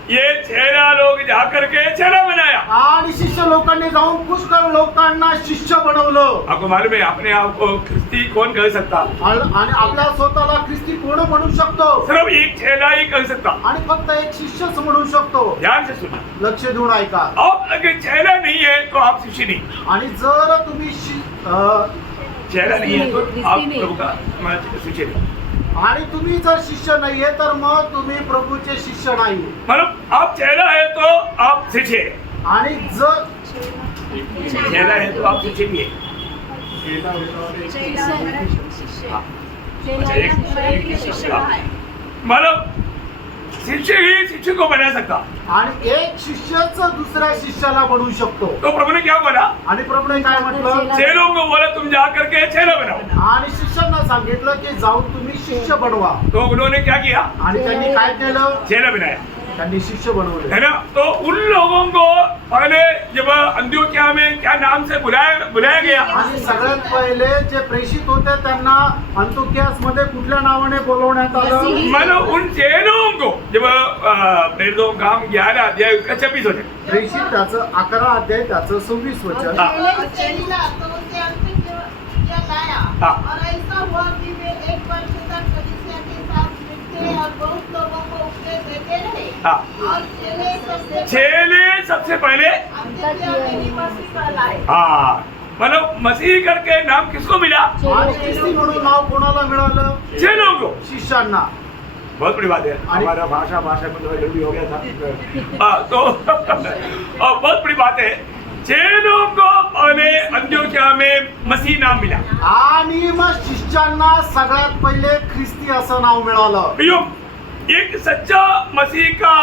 ये चेला लोग जाकर के चेला बनाया। आणि शिष्य लोकांनी जाऊन पुष्कळ लोकांना शिष्य बनवलं. आपको मालूम है, अपने आप को ख्रिस्ती कौन कह सकता? आणि आपल्या स्वतःला ख्रिस्ती कोण म्हणू शकतो? सिर्फ एक चेला ही कह सकता। आणि फक्त एक शिष्यच म्हणू शकतो. ध्यान से सुना, लक्ष देऊन ऐका. आप अगर चेला नहीं है तो आप शिष्य नहीं। आणि जर तुम्ही चेहरा नहीं है तो आप क्रिस्ती प्रभु का शिष्य नहीं। आणि तुम्ही जर शिष्य नाहीये तर मग तुम्ही प्रभूचे शिष्य नाही। मतलब आप चेहरा है तो आप शिष्य है, आणि जर चेहरा है तो आप शिष्य नहीं है। मतलब शिष्य ही शिष्य को बना सकता। आणि एक शिष्यच दुसऱ्या शिष्याला बनवू शकतो। तो प्रभु ने क्या बोला? आणि प्रभूने काय म्हटलं? चेलों को बोला तुम जा करके चेला बनाओ। आणि शिष्यांना सांगितलं की जाऊन तुम्ही शिष्य बनवा। तो उन्होंने क्या किया? आणि त्यांनी काय केलं? चेला बनाया, त्यांनी शिष्य बनवले। है ना। तो उन लोगों को पहले जब अंत्योक्या में क्या नाम से बुलाया गया? आणि सगळ्यात पहिले जे प्रेषित होते त्यांना अंतोकियास मध्ये कुठल्या नावाने बोलवण्यात आलं? मतलब उन चेलों को जब प्रेरितों का काम 11 अध्याय उसका 26 होते। प्रेषित त्याचं 11 अध्याय त्याचं 26 वचन। और चेला तो उसे अंतिम किया लाया हाँ। और ऐसा हुआ कि वे 1 वर्ष तक कलीसिया के साथ मिलते और बहुत लोगों को उपदेश देते रहे। हाँ। और चेले सबसे पहले अंत्योकिया में निवासी कहलाए। हाँ, मतलब मसीह करके नाम किसको मिला? आणि ख्रिस्ती म्हणून नाव कोणाला मिळालं? चेलों को। शिष्यांना। बहुत बड़ी बात है। हमारा भाषा में थोड़ा जल्दी हो गया था। तो बहुत बड़ी बात है। चेलों को पहले अंत्योक्या में मसीह नाम मिला। आणि मग शिष्यांना सगळ्यात पहिले ख्रिस्ती असं नाव मिळालं। भैया, एक सच्चा मसीह का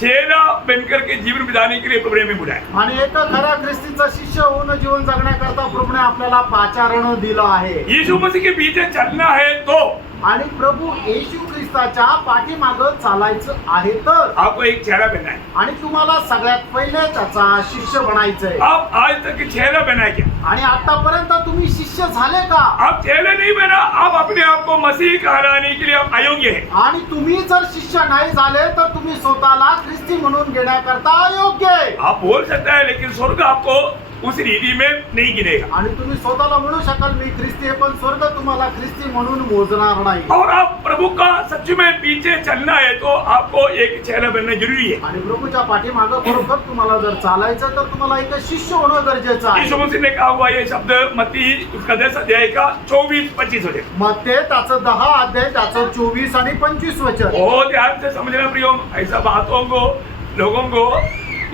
चेला बनकर के जीवन बिताने के लिए प्रभु ने हमें बुलाया। आणि एक खरा ख्रिस्तीचा शिष्य होऊन जीवन जगण्याकरता प्रभूने आपल्याला पाचारण दिलं आहे। यीशु मसीह के पीछे चलना है तो आणि प्रभू येशू ख्रिस्ताच्या पाठीमागं चालायचं आहे तर आपको एक चेहरा बनना है। आणि तुम्हाला सगळ्यात पहिले त्याचा शिष्य बनायचंय। आप आज तक चेहरा बना क्या? आणि आतापर्यंत तुम्ही शिष्य झाले का? आप चेहरा नहीं बना, आप अपने आप को मसीह कहलाने के लिए आप अयोग्य है। आणि तुम्ही जर शिष्य नाही झाले तर तुम्ही स्वतःला ख्रिस्ती म्हणून घेण्याकरता अयोग्य आहे। आप बोल सकता है लेकिन स्वर्ग आपको उस रीति में नहीं गिनेगा। आणि तुम्ही स्वतःला म्हणू शकाल मी ख्रिस्ती आहे, पण स्वर्ग तुम्हाला ख्रिस्ती म्हणून मोजणार नाही। और आप प्रभु का सच में पीछे चलना है तो आपको एक चेहरा बनना जरूरी है। आणि प्रभूच्या पाठीमागं बरोबर तुम्हाला जर चालायचं तर तुम्हाला एक शिष्य होणं गरजेचं यीशु आहे। मसीह ने कहा हुआ ये शब्द मत्ती उसका 10 अध्याय का 24-25 होते। मग ते त्याचं 10 अध्याय त्याचं 24 आणि 25 वचन। बहुत ध्यान से समझना प्रियो, ऐसा बातों को लोगों को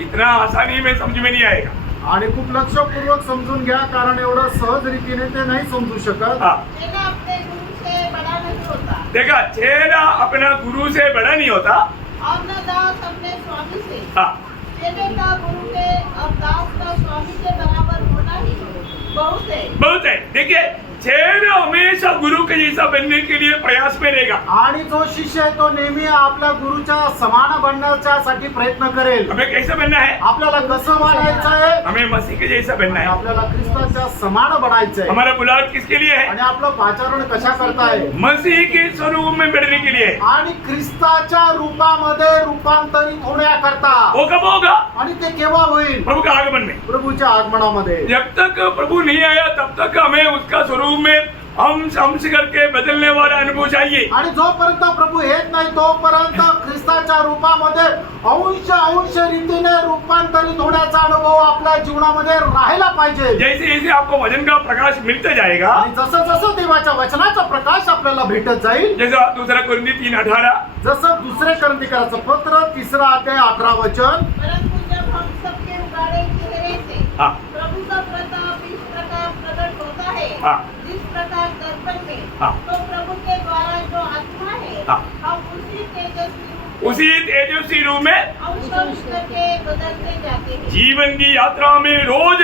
इतना आसानी में समझ में नहीं आएगा। आणि खूप लक्षपूर्वक समजून घ्या, कारण एवढं सहज रीतीने ते नाही समजू शकत। हाँ, चेला अपने गुरु से बड़ा नहीं होता देखा, चेहरा अपना गुरु से बड़ा नहीं होता। और न दास अपने स्वामी से। हाँ, चेले का गुरु के और दास का स्वामी के बराबर होना ही बहुत है। बहुत है। देखिए, चेहरा हमेशा गुरु के जैसा बनने के लिए प्रयास में रहेगा। आणि जो शिष्य आहे तो नेहमी आपल्या गुरुच्या समान बनण्यासाठी प्रयत्न करेल। हमें कैसे बनना है? आपल्याला कसं बनायचं आहे? हमें मसीह के जैसा बनना है। आपल्याला ख्रिस्ताच्या समान बनायचं आहे। हमारा बुलाहट किसके लिए है? आणि आपलं पाचारण कशा करताय? मसीह के स्वरूप में बढ़ने के लिए है। आणि ख्रिस्ताच्या रूपामध्ये रूपांतरित होण्याकरता। वो कब होगा? आणि ते केव्हा होईल? प्रभु का आगमन में। प्रभूच्या आगमनामध्ये। जब तक प्रभु नहीं आया तब तक हमें उसका स्वरूप में हम समझ करके बदलने वाला अनुभव चाहिए। आणि जोपर्यंत प्रभू येत नाही तोपर्यंत ख्रिस्ताच्या रूपामध्ये अंश रीतीने रूपांतरित होण्याचा अनुभव आपल्या जीवनामध्ये राहायला पाहिजे। जैसे जैसे आपको वचन का प्रकाश मिलता जाएगा, आणि जसं जसं देवाच्या वचनाचा प्रकाश आपल्याला भेटत जाईल, जैसा दूसरा कोरिन्थी 3:18, जसं दुसरे कोरिन्थीकराचं पत्र 3 अध्याय 18 वचन। परंतु जब हम सबके उगाड़े चेहरे से हाँ, प्रभु का प्रताप इस प्रकार प्रकट होता है, हाँ, जिस प्रकार दर्पण में, हाँ, तो प्रभु के द्वारा जो आत्मा है, हाँ, हम उसी तेजस्वी उसी तेजस्वी रूप में अंश अंश करके बदलते जाते हैं। जीवन की यात्रा में रोज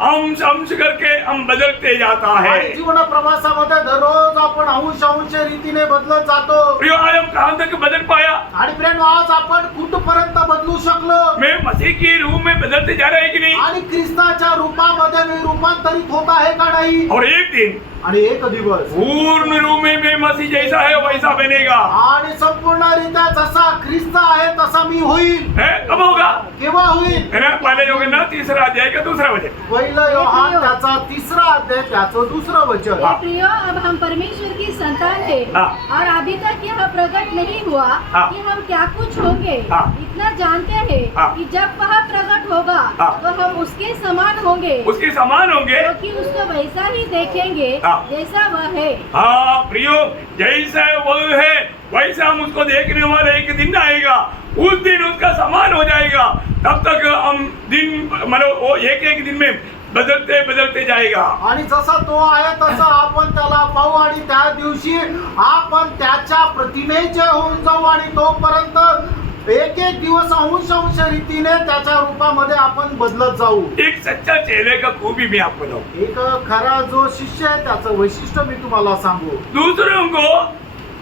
अंश अंश करके हम बदलते जाता आणि है। जीवन प्रवासामध्ये दररोज आपण अंश रीतीने बदलत जातो। प्रियो, आज हम कहाँ तक बदल पाया? आणि प्रेम आज आपण कुठपर्यंत बदलू शकलो? मैं मसीह की रूप में बदलते जा रहा है कि नहीं? आणि ख्रिस्ताच्या रूपामध्ये मी रूपांतरित होत आहे का नाही? और एक दिन आणि एक दिवस पूर्ण रूप में मैं मसीह जैसा है वैसा बनेगा। आणि संपूर्णरित्या जसा ख्रिस्त आहे तसा मी होईल। है? कब होगा? केव्हा होईल? है ना? पहले योगन्ना 3 अध्याय का 2 वचन। पहिलं योहान त्याचा 3 अध्याय त्याचं 2 वचन। हाँ। प्रियो, अब हम परमेश्वर की संतान हैं हाँ। और अभी तक यह प्रकट नहीं हुआ हाँ। कि हम क्या कुछ होंगे हाँ। इतना जानते हैं हाँ। कि जब वह प्रकट होगा हाँ। तो हम उसके समान होंगे, उसके समान होंगे। क्योंकि उसको वैसा ही देखेंगे हाँ। जैसा वह है। हाँ प्रियो, जैसा वह है वैसा हम उसको देखने वाला एक दिन आएगा, उस दिन उसका समान हो जाएगा। तब तक हम दिन मतलब वो एक दिन में बदलते बदलते जाएगा। आणि जसा तो आहे तसं आपण त्याला पाहू आणि त्या दिवशी आपण त्याच्या प्रतिमेचे होऊन जाऊ आणि तोपर्यंत एक एक दिवस अंश अंश रीतीने त्याच्या रूपामध्ये आपण बदलत जाऊ। एक सच्चा चेले का खूबी मैं आपको बताऊं, एक खरा जो शिष्य आहे त्याचं वैशिष्ट्य मी तुम्हाला सांगू। दूसरों को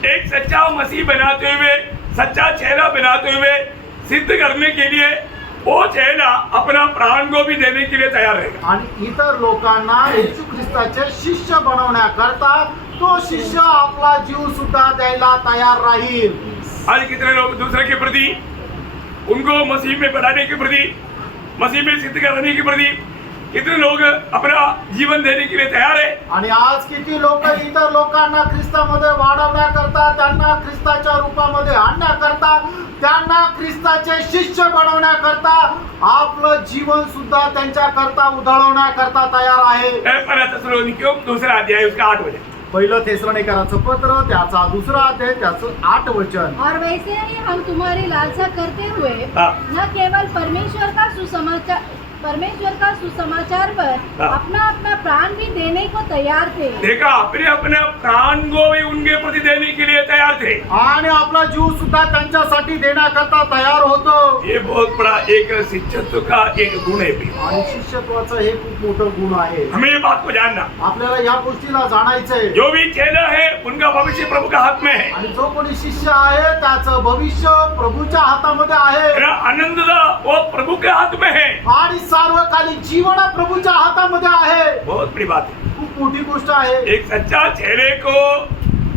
एक सच्चा मसीह बनाते हुए, सच्चा चेला बनाते हुए सिद्ध करने के लिए वो चेला अपना प्राण को भी देने के लिए तैयार रहेगा। आणि इतर लोकांना येशू ख्रिस्ताचे शिष्य बनवण्याकरता तो शिष्य आपला जीव सुद्धा द्यायला तयार राहील। आज कितने लोग दूसरे के प्रति, उनको मसीह में बनाने के प्रति, मसीह में सिद्ध करने के प्रति कितने लोग अपना जीवन देने के लिए तैयार है। आणि आज किती लोक इतर लोकांना ख्रिस्तामध्ये वाढवण्याकरता, त्यांना ख्रिस्ताच्या रूपामध्ये आणण्याकरता, त्यांना ख्रिस्ताचे शिष्य बनवण्याकरता आपलं जीवन सुद्धा त्यांच्याकरता उधळवण्याकरता तयार आहे। दूसरा अध्याय उसका 8 वचन, पहिलं थेसलोनिकराचं पत्र त्याचा दुसरा अध्याय त्याचं 8 वचन। और वैसे ही हम तुम्हारी लालसा करते हुए हाँ। न केवल परमेश्वर का सुसमाचार पर हाँ। अपना अपना प्राण भी देने को तैयार थे। देखा, अपने अपने प्राण को भी उनके प्रति देने के लिए तैयार थे आणि आपला जीव सुद्धा त्यांच्यासाठी देण्याकरता तयार होतो। ये बहुत बड़ा एक शिष्यत्व का एक गुण है प्रिय। आणि शिष्यत्वाचं हे खूप मोठं गुण आहे। हमें ये बात को जानना, आपल्याला या गोष्टीला जाणायचंय। जो भी चेला है उनका भविष्य प्रभु का हाथ में है। आणि जो कोणी शिष्य आहे त्याचं भविष्य प्रभूच्या हातामध्ये आहे मेरा आनंद वो प्रभु के हाथ में है। आणि सार्वकालिक जीवन प्रभूच्या हातामध्ये आहे। बहुत बड़ी बात है। खूप मोठी गोष्ट आहे। एक सच्चा चेले को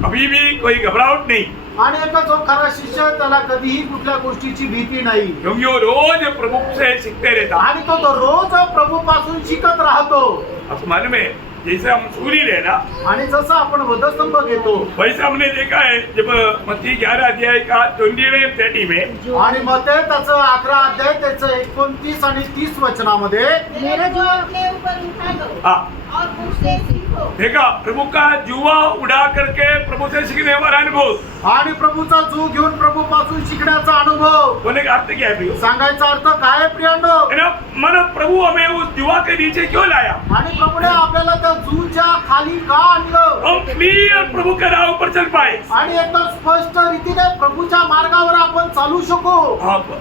कभी भी कोई घबराहट नहीं, आणि एक जो खरा शिष्य त्याला कधीही कुठल्या गोष्टीची भीती नाही, क्योंकि वो रोज प्रभु से सीखते रहता। आणि तो रोज प्रभूपासून शिकत राहतो। आपको मालूम है, जैसे हम सूरी लेना, आणि जसं आपण वधस्तंभ घेतो वैसे हमने देखा है जब मत्ती 11 अध्याय का 20 में आणि मग ते त्याचं 11 अध्याय त्याचं 29 आणि 30 वचनामध्ये मेरा जो अपने ऊपर उठा लो हाँ और मुझसे सीखो। देखा, प्रभु का जुआ उड़ा करके प्रभु से सीखने वाला अनुभव, आणि प्रभूचा जीव घेऊन प्रभूपासून शिकण्याचा अनुभव। बोले का अर्थ क्या है प्रियो? सांगायचा अर्थ काय आहे प्रियांनो? है ना, मन प्रभु हमें उस जुआ के नीचे क्यों लाया? आणि प्रभूने आपल्याला त्या जूच्या खाली का आणलं? हम क्लियर प्रभु के राह पर चल पाए। आणि एकदम स्पष्ट रीतीने प्रभूच्या मार्गावर आपण चालू शकू।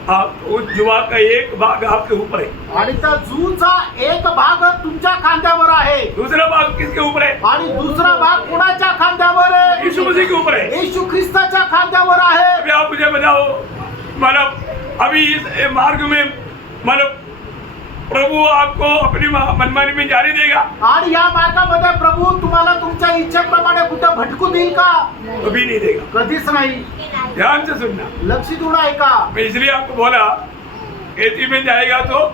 आप उस जुआ का एक भाग आपके ऊपर है, आणि त्या जूचा एक भाग तुमच्या खांद्यावर आहे दूसरा भाग किसके ऊपर है? आणि दुसरा भाग कोणाच्या खांद्यावर आहे? यीशु मसीह के ऊपर है। येशू ख्रिस्ताच्या खांद्यावर आहे। अभी आप मुझे बताओ, मतलब अभी इस मार्ग में मतलब प्रभु आपको अपनी मनमानी में जाने देगा? आणि या मार्गामध्ये प्रभू तुम्हाला तुमच्या इच्छेप्रमाणे कुठे भटकू देईल का? कभी नहीं देगा। कधीच नाही। ध्यान से सुनना, लक्ष देऊन ऐका। मैं इसलिए आपको बोला, खेती में जाएगा तो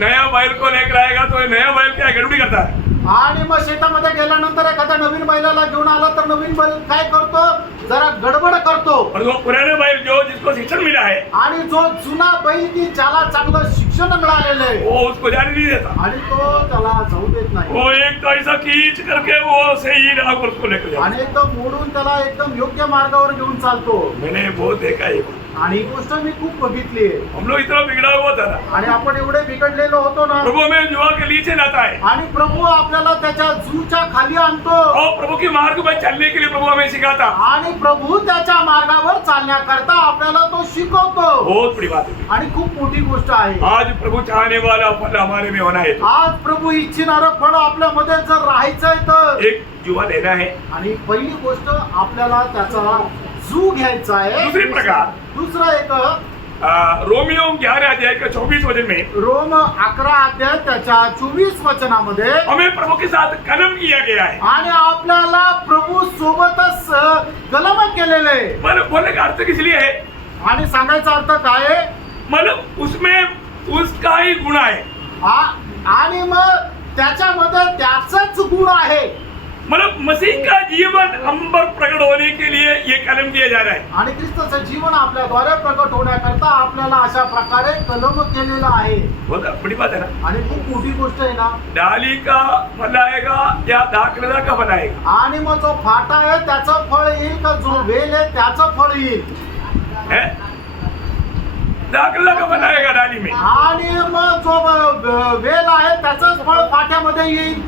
नया बैल को लेकर आएगा तो नया बैल क्या गड़बड़ी करता है। आणि मग शेतामध्ये गेल्यानंतर एखाद्या नवीन बैलाला घेऊन आला तर नवीन बैल काय करतो? जरा गडबड करतो। और वो पुराने बैल जो जिसको शिक्षण मिला है, आणि जो जुना बैल की ज्याला चांगलं शिक्षण मिळालेलं आहे वो उसको जाने नहीं देता। आणि तो त्याला जाऊ देत नाही। वो एक तो ऐसा खींच करके वो सही राह पर उसको लेकर जाता। आणि एकदम मोडून त्याला एकदम योग्य मार्गावर घेऊन चालतो। मैंने बहुत देखा है। आणि ही गोष्ट मी खूप बघितली आहे। हम लोग इतना बिगड़ा हुआ था ना, आणि आपण एवढे बिघडलेलो होतो ना, प्रभु हमें जुआ के नीचे लाता है आणि प्रभू आपल्याला त्याच्या जूच्या खाली आणतो और प्रभु के मार्ग पर चलने के लिए प्रभु हमें सिखाता। आणि प्रभू त्याच्या मार्गावर चालण्याकरता आपल्याला तो शिकवतो। बहुत बड़ी बात है। आणि खूप मोठी गोष्ट आहे। आज प्रभु चाहने वाला फल हमारे में होना है। आज प्रभु इच्छिणारं फळ आपल्यामध्ये जर राहायचंय तर एक जुआ लेना है। आणि पहिली गोष्ट आपल्याला त्याचा जू घ्यायचा आहे। दूसरी प्रकार, दुसरा एक रोमियो 11 अध्याय का 24 वचन में रोम 11 अध्याय त्याच्या 24 वचनामध्ये हमें प्रभु के साथ कलम किया गया है। आणि आपल्याला प्रभू सोबतच कलम केलेले आहे। मतलब बोलने का अर्थ किस लिए है? आणि सांगायचा अर्थ काय आहे? मतलब उसमें उसका ही गुण है। आणि मग त्याच्यामध्ये त्याचाच गुण आहे। मतलब मसीह का जीवन हम पर प्रकट होने के लिए ये कलम किया जा रहा है. आणि ख्रिस्ताचं जीवन आपल्याद्वारे प्रकट होण्याकरता आपल्याला अशा प्रकारे कलम केलेला आहे. बहुत बड़ी बात है ना. आणि खूप मोठी गोष्ट आहे ना. डाली का फल आएगा या दाखलता का फल आएगा. आणि मग जो फाटा आहे त्याचं फळ येईल का जो वेल आहे त्याचं फळ येईल. है? दाखलता का फल आएगा डाली में. आणि मग जो वेल आहे त्याचंच फळ फाट्यामध्ये येईल.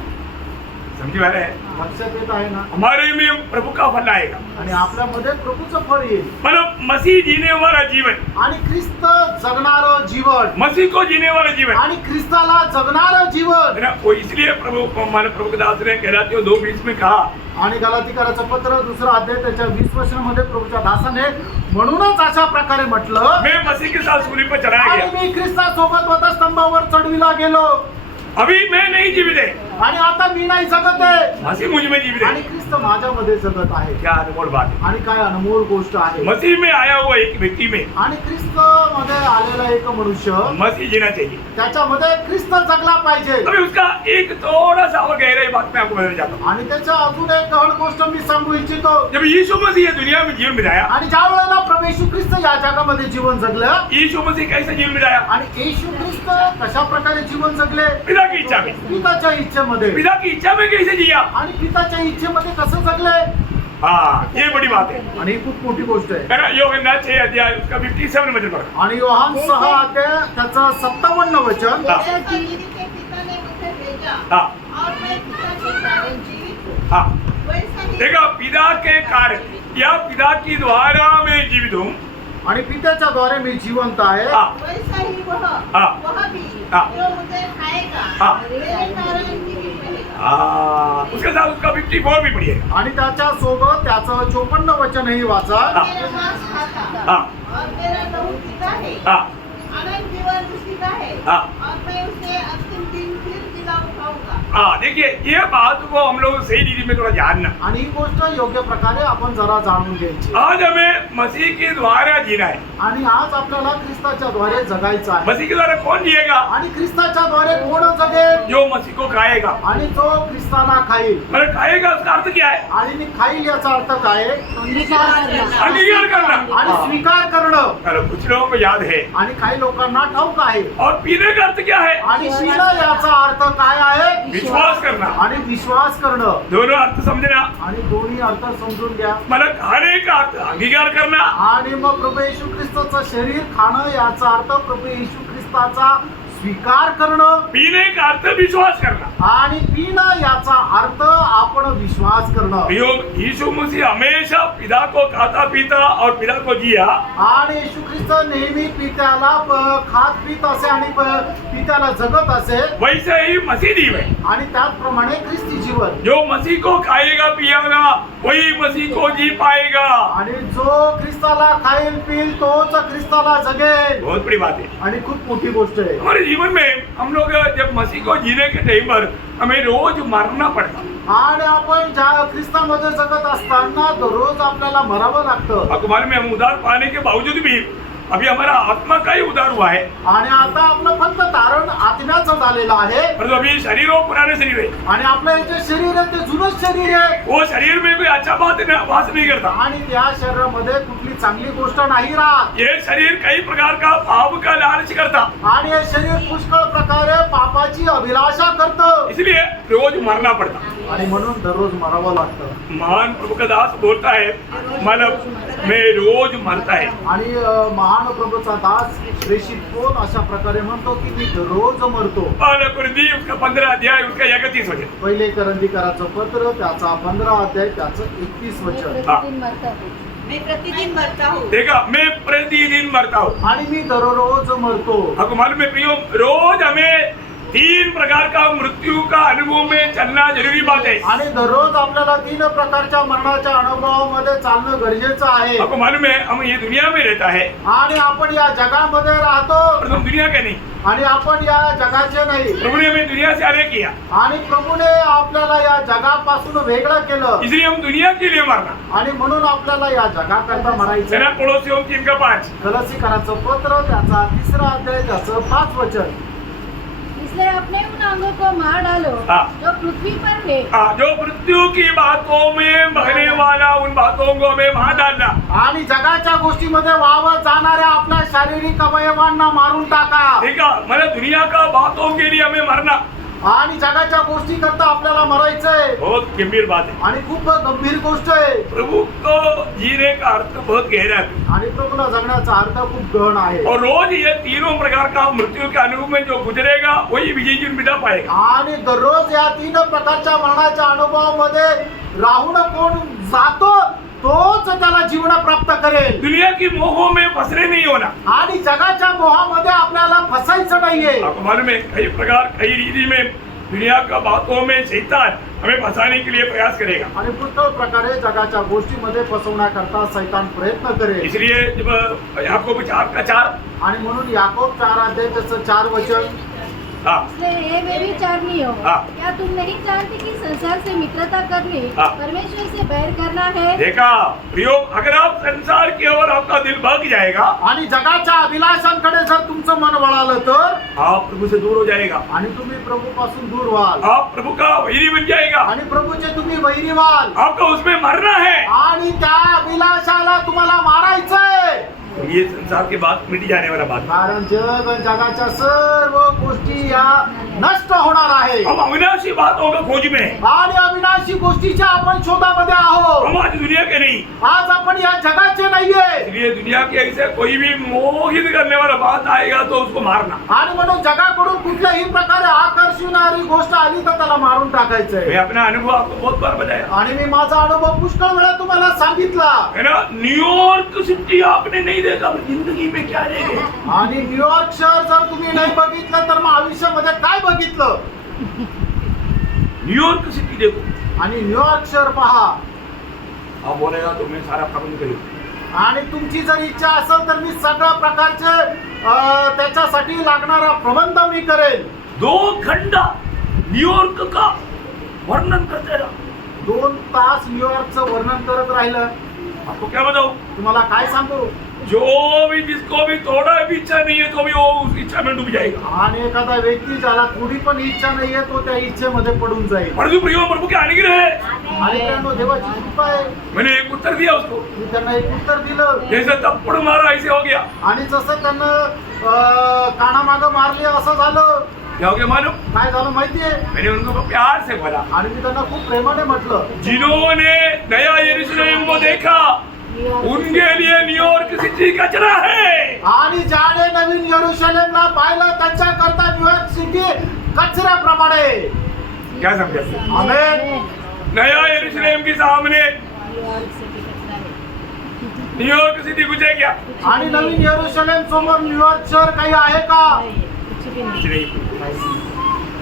समझी बात है. लक्षात येत आहे ना. हमारे में प्रभु का फल आएगा. आणि आपल्यामध्ये प्रभूचं फळ येईल. मतलब मसीह जीने वाला जीवन, आणि ख्रिस्त जगणारं जीवन, मसीह को जीने वाला जीवन आणि ख्रिस्ताला जगणारं जीवन. है ना. वो इसलिए हमारे प्रभु के दास ने कहलाते हो 2:20 में कहा. आणि गलातीकराचं पत्र 2 अध्याय त्याच्या 20 वचनामध्ये प्रभूच्या दासाने म्हणूनच अशा प्रकारे म्हटलं, मैं मसीह के साथ सूली पर चढ़ाया आणि गया. मी ख्रिस्तासोबत वधस्तंभावर चढविला गेलो. अभी मैं नहीं जीवित है, आणि आता मी नाही जगत आहे, मसीह मुझ में जीवित आणि है. ख्रिस्त माझ्यामध्ये जगत आहे. क्या अनमोल बात है. आणि काय अनमोल गोष्ट आहे. मसीह में आया हुआ एक व्यक्ति में आणि ख्रिस्त मध्ये आलेला एक मनुष्य मसीह जीना चाहिए. त्याच्यामध्ये ख्रिस्त जगला पाहिजे. अभी उसका एक थोड़ा सा और गहराई बात मैं आपको बताना चाहता हूँ. आणि त्याच्या अजून एक गहन गोष्ट मी सांगू इच्छितो. जब यीशु मसीह ये दुनिया में जीवन बिताया, आणि ज्या वेळेला प्रभू येशू ख्रिस्त या जगामध्ये जीवन जगलं, यीशु मसीह कैसे जीवन बिताया. आणि येशू ख्रिस्त कशा प्रकारे जीवन जगले, पिता की इच्छा में. पिताच्या इच्छेमध्ये. पिता की इच्छा में कैसे जिया. आणि पिताच्या इच्छेमध्ये कसं जगले. हाँ, ये बड़ी बात है. आणि ही खूप मोठी गोष्ट आहे. है ना. योहन्ना 6 अध्याय उसका 57 वचन पढ़ा. आणि योहान 6 अध्याय त्याचं 57 वचन. जैसा जिंदगी के पिता ने मुझे भेजा हाँ. और मैं पिता के कारण जीवित हूँ, हाँ, वैसा ही देखा पिता के कार्य या पिता की द्वारा मैं जीवित हूँ. आणि पित्याच्या द्वारे मी जिवंत आहे. हाँ, वैसा ही वह हाँ. भी हाँ. जो मुझे खाएगा हाँ. मेरे कारण जीवित रहेगा. हाँ, उसके साथ उसका 54 भी पढ़िएगा. आणि त्याच्या सोबत त्याचं 54 वचनही वाचा. मेरा मांस खाता हाँ. और मेरा लहू पीता है, हाँ, अनंत जीवन उसी का है, हाँ. और मैं उसे अंतिम दिन फिर जिला उठाऊंगा. हाँ, देखिए ये बात को हम लोग सही रीति में थोड़ा जानना. आणि ही गोष्ट योग्य प्रकारे आपण जरा जाणून घ्यायची. आज हमें मसीह के द्वारा जीना है. आणि आज आपल्याला ख्रिस्ताच्या द्वारे जगायचं आहे. मसीह के द्वारा कौन जिएगा. आणि ख्रिस्ताच्या द्वारे कोण जगेल. जो मसीह को खाएगा. आणि जो ख्रिस्ताला खाईल. मतलब खाएगा उसका अर्थ क्या है. आणि मी खाईल याचा अर्थ काय आहे. अंगीकार करना. आणि स्वीकार करणं. चलो, कुछ लोगों को याद है. आणि काही लोकांना ठाऊक आहे. और पीने का अर्थ क्या है. आणि पिणं याचा अर्थ काय आहे. विश्वास करना. आणि विश्वास करणं. दोनों अर्थ समझना. आणि दोन्ही अर्थ समजून घ्या. मतलब खाने का अर्थ अंगीकार करना. आणि मग प्रभू येशू ख्रिस्ताचं शरीर खाणं याचा अर्थ प्रभू येशू ख्रिस्ताचा स्वीकार करणं. पीने का अर्थ विश्वास करना. आणि पिणं याचा अर्थ आपण विश्वास करणं. यीशु मसीह हमेशा पिता को खाता पीता और पिता को जिया. आणि येशू ख्रिस्त नेहमी पित्याला खात पीत असे आणि पित्याला जगत असे. वैसे ही मसीह जीवन. आणि त्याचप्रमाणे ख्रिस्ती जीवन. जो मसीह को खाएगा पिएगा वही मसीह को जी पाएगा. आणि जो ख्रिस्ताला खाईल पिईल तोच ख्रिस्ताला जगेल. बहुत बड़ी बात है. आणि खूप मोठी गोष्ट आहे. हमारे जीवन में हम लोग जब मसीह को जीने के टाइम पर हमें रोज मरना पड़ता. आणि आपण ज्या ख्रिस्तामध्ये जगत असताना दररोज आपल्याला मरावं लागतं. आपको मालूम है हम उधार पाने के बावजूद भी अभी हमारा आत्मा का ही उधार हुआ है. आणि आता आपलं फक्त तारण आत्म्याचं झालेलं आहे. पर अभी शरीर वो पुराने शरीर है. आणि आपलं हे जे शरीर आहे ते जुनंच शरीर आहे. वो शरीर में कोई अच्छा बात वास नहीं करता. आणि त्या शरीरामध्ये कुठली चांगली गोष्ट नाही राहत. ये शरीर कई प्रकार का पाप का लालच करता. आणि हे शरीर पुष्कळ प्रकारे पापाची अभिलाषा करतं. इसलिए रोज मरना पड़ता. आणि म्हणून दररोज मरावं लागतं. महान प्रभु का दास बोलता है मतलब मैं रोज मरता है. आणि महान प्रभूचा दास प्रेषित कोण अशा प्रकारे म्हणतो की मी दररोज मरतो. और कुरिन्थी उसका 15 अध्याय उसका 31 वचन. पहिले करंदीकराचं पत्र त्याचा 15 अध्याय त्याचं 31 वचन. मैं प्रतिदिन मरता हूँ. देखा मैं प्रतिदिन मरता हूँ. आणि मी दररोज मरतो. आपको मालूम है प्रियो रोज हमें 3 प्रकार का मृत्यू का अनुभव में चलना जरूरी बात है. आणि दररोज आपल्याला 3 प्रकारच्या मरणाच्या अनुभवामध्ये चालणं गरजेचं आहे. आपको मालूम है हम ये दुनिया में रहता है आणि आपण या जगामध्ये राहतो. पर हम दुनिया के नहीं. आणि आपण या जगाचे नाही. प्रभु ने हमें दुनिया से अलग किया. आणि प्रभूने आपल्याला या जगापासून वेगळं केलं. इसलिए हम दुनिया के लिए मरना. आणि म्हणून आपल्याला या जगाकरता मरायचं. जरा कोलोसियों 3:5. कलसीकराचं पत्र त्याचा 3 अध्याय त्याचं 5 वचन. इसलिए अपने उन अंगों को मार डालो हाँ। जो पृथ्वी पर है जो मृत्यु की बातों में बहने वाला उन बातों को हमें मार डालना। आणि जगाच्या गोष्टीमध्ये वाहवत जाणाऱ्या आपल्या शारीरिक अवयवांना मारून टाका ठीक है, मतलब दुनिया का बातों के लिए हमें मरना आणि जगाच्या गोष्टी करता आपल्याला मरायचंय बहुत गंभीर बात है। आणि खूप गंभीर गोष्ट आहे प्रभु को जीने का अर्थ बहुत गहरा है आणि प्रभूला जगण्याचा अर्थ खूप गहन आहे और रोज ये तीनों प्रकार का मृत्यु के अनुभव में जो गुजरेगा वही विजय जीवन बिता पाएगा। आणि दररोज या तीन प्रकारच्या मरणाच्या अनुभवामध्ये राहून कोण जातो तोच त्याला जीवन प्राप्त करेल। दुनिया की मोहों में फंसने नहीं होना। आणि जगाच्या मोहामध्ये आपल्याला फसायचं नाहीये। आपको मालूम है कई प्रकार कई रीति में दुनिया का बातों में शैतान हमें फंसाने के लिए प्रयास करेगा। आणि पुष्कळ प्रकारे जगाच्या गोष्टीमध्ये फसवण्याकरता शैतान प्रयत्न करेल। इसलिए जब याकूब 4:4 आणि म्हणून याकोब 4:4 हाँ इसलिए हे व्यभिचार नहीं हो। हाँ। क्या तुम नहीं जानते कि संसार से मित्रता करने हाँ। परमेश्वर से बैर करना है? देखा प्रियो, अगर आप संसार की ओर आपका दिल भाग जाएगा आणि जगाच्या अभिलाषांकडे जर तुमचं मन वळालं तर आप प्रभु से दूर हो जाएगा, आणि तुम्ही प्रभूपासून दूर व्हाल आप प्रभु का वैरी बन जाएगा, आणि प्रभूचे तुम्ही वैरी व्हाल आपको उसमें मरना है। आणि त्या अभिलाषाला तुम्हाला मारायचंय। ये संसार के बाद मिट जाने वाला बात। कारण जगाच्या सर्व गोष्टी या नष्ट होणार आहे। हम अविनाशी बातों का खोज में हैं। आणि अविनाशी गोष्टीच्या आपण शोधामध्ये आहोत। हम आज दुनिया के नहीं, आज आपण या जगाचे नाहीये। इसलिए दुनिया के ऐसे कोई भी मोहित करने वाला बात आएगा तो उसको मारना। आणि म्हणून जगाकडून कुठल्याही प्रकारे आकर्षणारी गोष्ट आली तर त्याला मारून टाकायचंय। मैं अपना अनुभव आपको बहुत बार बताया आणि मी माझा अनुभव पुष्कळ वेळा तुम्हाला सांगितला है ना। न्यूयॉर्क सिटी आपने नहीं देखा, जिंदगी में क्या देखे। आणि न्यूयॉर्क शहर जर तुम्ही नाही बघितलं तर मग आयुष्यामध्ये काय बघितलं। न्यूयॉर्क सिटी देखो आणि न्यूयॉर्क शहर पहा आप बोलेगा तो मैं सारा प्रबंध करूँ। आणि तुमची जर इच्छा असेल तर मी सगळ्या प्रकारचे त्याच्यासाठी लागणारा प्रबंध मी करेल। 2 घंटा न्यूयॉर्क का वर्णन करते रहा। 2 तास न्यूयॉर्कचं वर्णन करत राहिलं। आपको क्या बताऊं, तुम्हाला काय सांगू, जो भी जिसको भी थोड़ा भी इच्छा नहीं है तो भी वो उस इच्छा में डूब जाएगा। आणि एखादा व्यक्ती ज्याला थोडी पण इच्छा नाहीये तो त्या इच्छेमध्ये पडून जाईल। परंतु प्रियो प्रभु के अनुग्रह है, आणि त्यानं देवाची कृपा आहे। मैंने एक उत्तर दिया उसको, मी त्यांना एक उत्तर दिलं जैसे थप्पड़ मारा ऐसे हो गया। आणि जसं त्यानं कानामागं मारले असं झालं। क्या हो गया मालूम, काय झालं माहितीये, मैंने उनको प्यार से बोला, आणि मी त्यांना खूप प्रेमाने म्हटलं, जिन्होंने नया यरूशलेम को देखा उनके लिए न्यूयॉर्क सिटी कचरा है। आणि ज्याने नवीन यरूशलेमला पाहिलं त्यांच्याकरता न्यूयॉर्क सिटी कचऱ्याप्रमाणे। क्या समझा, आमेन। नया यरूशलेम के सामने न्यूयॉर्क सिटी कुछ है क्या? आणि नवीन यरूशलेम समोर न्यूयॉर्क शहर काही आहे का? कुछ नहीं।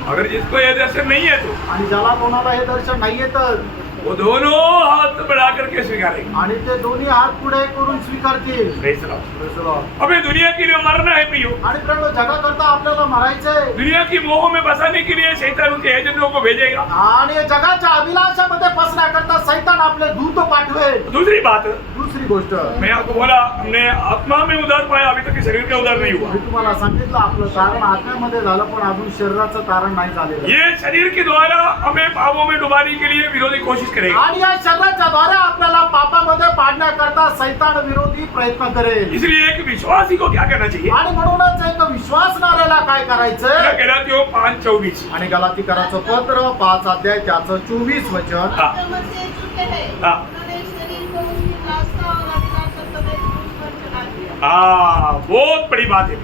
अगर जिसको ये दर्शन नहीं है तो आणि ज्याला कोणाला हे दर्शन नाहीये तर वो दोनों हाथ बढ़ा करके स्वीकारेंगे। आणि ते दोन्ही हात पुढे करून स्वीकारतील। Praise the Lord। हमें दुनिया के लिए मरना है प्रियो। आणि प्रेम जगाकरता आपल्याला मरायचंय। दुनिया की मोह में बसाने के लिए शैतान उनके एजेंटों को भेजेगा। आणि जगाच्या अभिलाषामध्ये फसण्याकरता शैतान आपले दूत पाठवेल। दूसरी बात, दुसरी गोष्ट मैं आपको बोला हमने आत्मा में उधार पाया, अभी तक शरीर का उधार नहीं हुआ। मी तुम्हाला सांगितलं आपलं तारण आत्म्यामध्ये झालं पण अजून शरीराचं तारण नाही झालेलं। ये शरीर के द्वारा हमें पापों में डुबाने के लिए विरोधी कोशिश करेगा। आणि या शरीराच्या द्वारे आपल्याला पापामध्ये पाडण्याकरता शैतान विरोधी प्रयत्न करेल। इसलिए एक विश्वासी को क्या करना चाहिए? आणि म्हणूनच एक विश्वासणाऱ्याला काय करायचंय? गलातियों 5:24। आणि गलातीकराचं पत्र 5 त्याचं 24 वचन। हाँ। जो मसीह झुके हैं, हाँ। उन्होंने शरीर को उसकी लालसा और अभिलाषा समेत क्रूस पर चढ़ा दिया। हाँ, बहुत बड़ी बात है।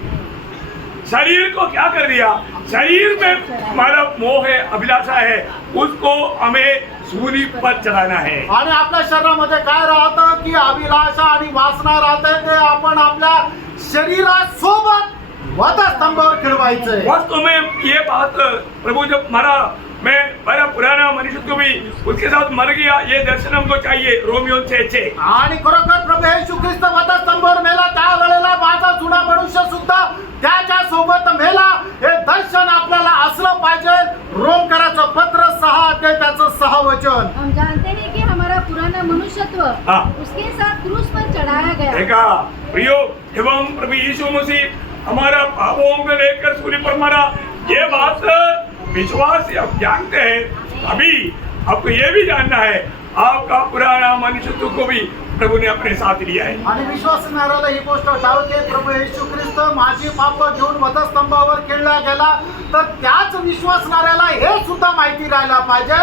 शरीर को क्या कर दिया? शरीर में हमारा मोह है, अभिलाषा है, उसको हमें सूली पर चढ़ाना है। आणि आपल्या शरीरामध्ये काय राहतं की अभिलाषा आणि वासना राहते ते आपण आपल्या शरीरासोबत वधस्तंभावर खिळवायचंय। वास्तव में ये बात प्रभु जब मरा, मैं मेरा पुराना मनुष्य को भी उसके साथ मर गया, ये दर्शन हमको चाहिए। रोमियो 6:6। आणि खरोखर प्रभू येशू ख्रिस्त वधस्तंभावर मेला त्यावेळेला माझा जुना मनुष्य सुद्धा त्याच्या सोबत मेला। हे दर्शन आपल्याला असलं पाहिजे। रोमकराचं पत्र 6 त्याचं 6 वचन। हम जानते हैं कि हमारा पुराना मनुष्यत्व हाँ। उसके साथ क्रूस पर चढ़ाया गया। देखा प्रियो, एवं प्रभु यीशु मसीह हमारा पापों को लेकर सूली पर मरा, ये बात विश्वास से आप जानते हैं। अभी आपको ये भी जानना है आपका पुराना मनुष्यत्व को भी प्रभु ने अपने साथ लिया है। आणि विश्वासणाऱ्याला ही गोष्ट ठाऊक प्रभू येशू ख्रिस्त माझी पाप घेऊन वधस्तंभावर खेळला गेला, तर त्याच विश्वासणाऱ्याला हे सुद्धा माहिती राहायला पाहिजे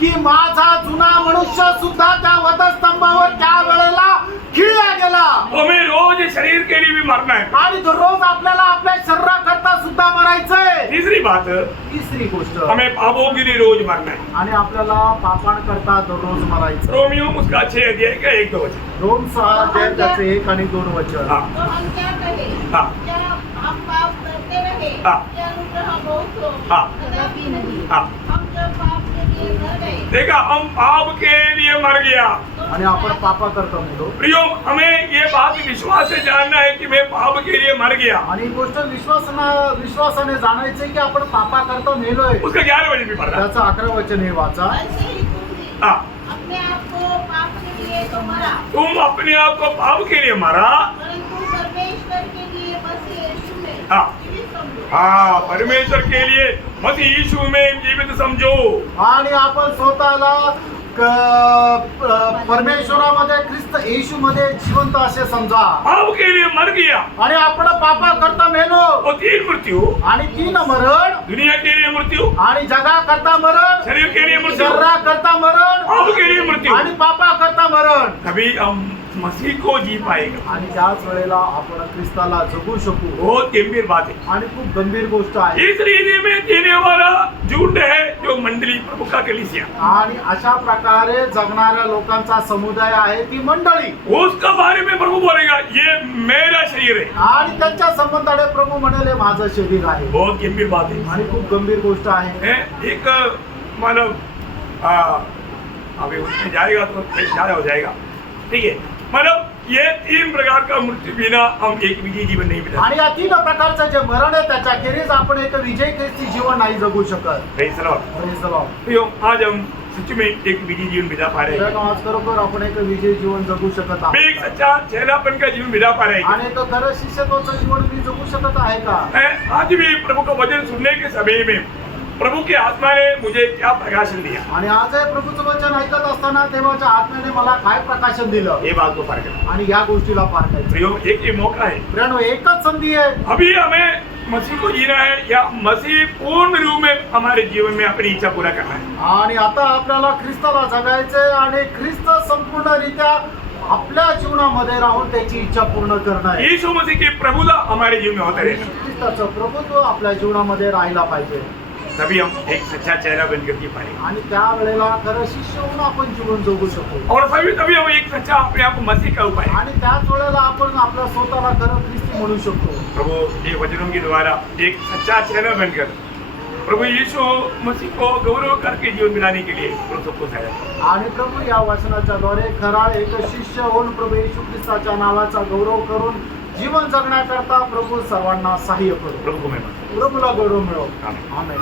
की माझा जुना मनुष्य सुद्धा त्या वधस्तंभावर त्या वेळेला खिळला गेला। हमें रोज शरीर के लिए भी मरना है। आणि दररोज आपल्याला आपल्या शरीराकरता सुद्धा मरायचंय। तीसरी बात, तिसरी गोष्ट, हमें पापों के लिए रोज मरना है। आणि आपल्याला पापांकरता दररोज मरायचं। रोमियो उसका 6 अध्याय का 1-2 वचन। रोम 6 अध्याय त्याचे 1 आणि 2 वचन। हाँ। तो हम क्या कहें? हाँ। क्या हम पाप करते रहे? हाँ। क्या अनुग्रह बहुत हो? हाँ। कदापि नहीं। हाँ। हम जब पाप के लिए मर गए, देखा, हम पाप के लिए मर गया। आणि आपण पापाकरता मेलो। प्रियो, हमें ये बात विश्वास से जानना है कि मैं पाप के लिए मर गया। आणि ही गोष्ट विश्वासाने जाणायचे की आपण पापाकरता मेलोय। उसका 11 वचन भी पढ़ रहा है। त्याचं 11 वचन हे वाचा। ऐसे ही तुम भी हाँ। अपने आप को पाप के लिए तो मरा, तुम अपने आप को पाप के लिए मरा, परंतु परमेश्वर के लिए मसीह यीशु में हाँ। जीवित समझो। हाँ, परमेश्वर के लिए मसीह यीशु में जीवित समझो। आणि आपण स्वतःला परमेश्वरामध्ये ख्रिस्त येशूमध्ये जिवंत असे समजा। पाप के लिए मर गया। आणि आपण पापाकरता मेलो। वो 3 मृत्यु, आणि 3 मरण, दुनिया के लिए मृत्यु, आणि जगाकरता मरण, शरीर के लिए मृत्यु, शरीराकरता मरण, पाप के लिए मृत्यु। आणि पापाकरता मरण। कभी हम मसीह को जी पाएगा। आणि त्याच वेळेला आपण ख्रिस्ताला जगू शकू। बहुत गंभीर बात है। आणि खूप गंभीर गोष्ट आहे। इस रीति में जीने वाला झुंड है जो मंडली प्रभु का कलीसिया। आणि अशा प्रकारे जगणाऱ्या लोकांचा समुदाय आहे ती मंडळी। उसका बारे में प्रभु बोलेगा, ये मेरा शरीर है। आणि त्यांच्या संबंधाने प्रभू म्हणाले माझं शरीर आहे। बहुत गंभीर बात है। आणि खूप गंभीर गोष्ट आहे। एक मतलब अभी उसमें जाएगा तो ज्यादा हो जाएगा, ठीक है। मतलब ये 3 प्रकार का मृत्यु बिना हम एक विजयी जीवन नहीं बिता। आणि या 3 प्रकारचं जे मरण आहे त्याच्या खेरीज आपण एक विजयी जीवन नाही जगू शकत। Praise the Lord। Praise the Lord। तो आज हम सच में एक विजयी जीवन बिता पा रहे हैं। आज खरोखर आपण एक विजयी जीवन जगू शकत मैं आहोत। एक सच्चा चेलापन का जीवन बिता पा रहे हैं। आणि एक खरं शिष्यत्वाचं जीवन मी जगू शकत आहे का? मैं आज भी प्रभु का वचन सुनने के समय में प्रभु की आत्मा ने मुझे क्या प्रकाशन दिया, आणि आज हे प्रभूचं वचन ऐकत असताना देवाच्या आत्म्याने मला काय प्रकाशन दिलं, ये बात को पार करना। आणि या गोष्टीला पार करायचं। प्रियो, एक ही मौका है। प्रियो, एकच संधी आहे। अभी हमें मसीह को जीना है या मसीह पूर्ण रूप में हमारे जीवन में अपनी इच्छा पूरा करना है। आणि आता आपल्याला ख्रिस्ताला जगायचंय आणि ख्रिस्त संपूर्णरित्या आपल्या जीवनामध्ये राहून त्याची इच्छा पूर्ण करणं आहे। यीशु मसीह की प्रभुता हमारे जीवन में होता रहे, ख्रिस्ताचं प्रभुत्व आपल्या जीवनामध्ये राहायला पाहिजे। तभी हम एक सच्चा चेहरा बनकर जी पाएंगे। आणि त्यावेळेला खरं शिष्य होऊन आपण जीवन जगू शकतो। और तभी हम एक सच्चा अपने आप को मसीह का उपाय। आणि त्याच वेळेला आपण आपल्या स्वतःला खरं ख्रिस्ती म्हणू शकतो। प्रभु ये वचनों के द्वारा एक सच्चा चेहरा बनकर प्रभु यीशु मसीह को गौरव करके जीवन मिलाने के लिए हम सबको सहायता। आणि प्रभू या वचनाच्या द्वारे खरा एक शिष्य होऊन प्रभू येशू ख्रिस्ताच्या नावाचा गौरव करून जीवन जगण्याकरता प्रभू सर्वांना सहाय्य करू। प्रभु को मैं प्रभूला गौरव मिळो। आमेन। आमेन।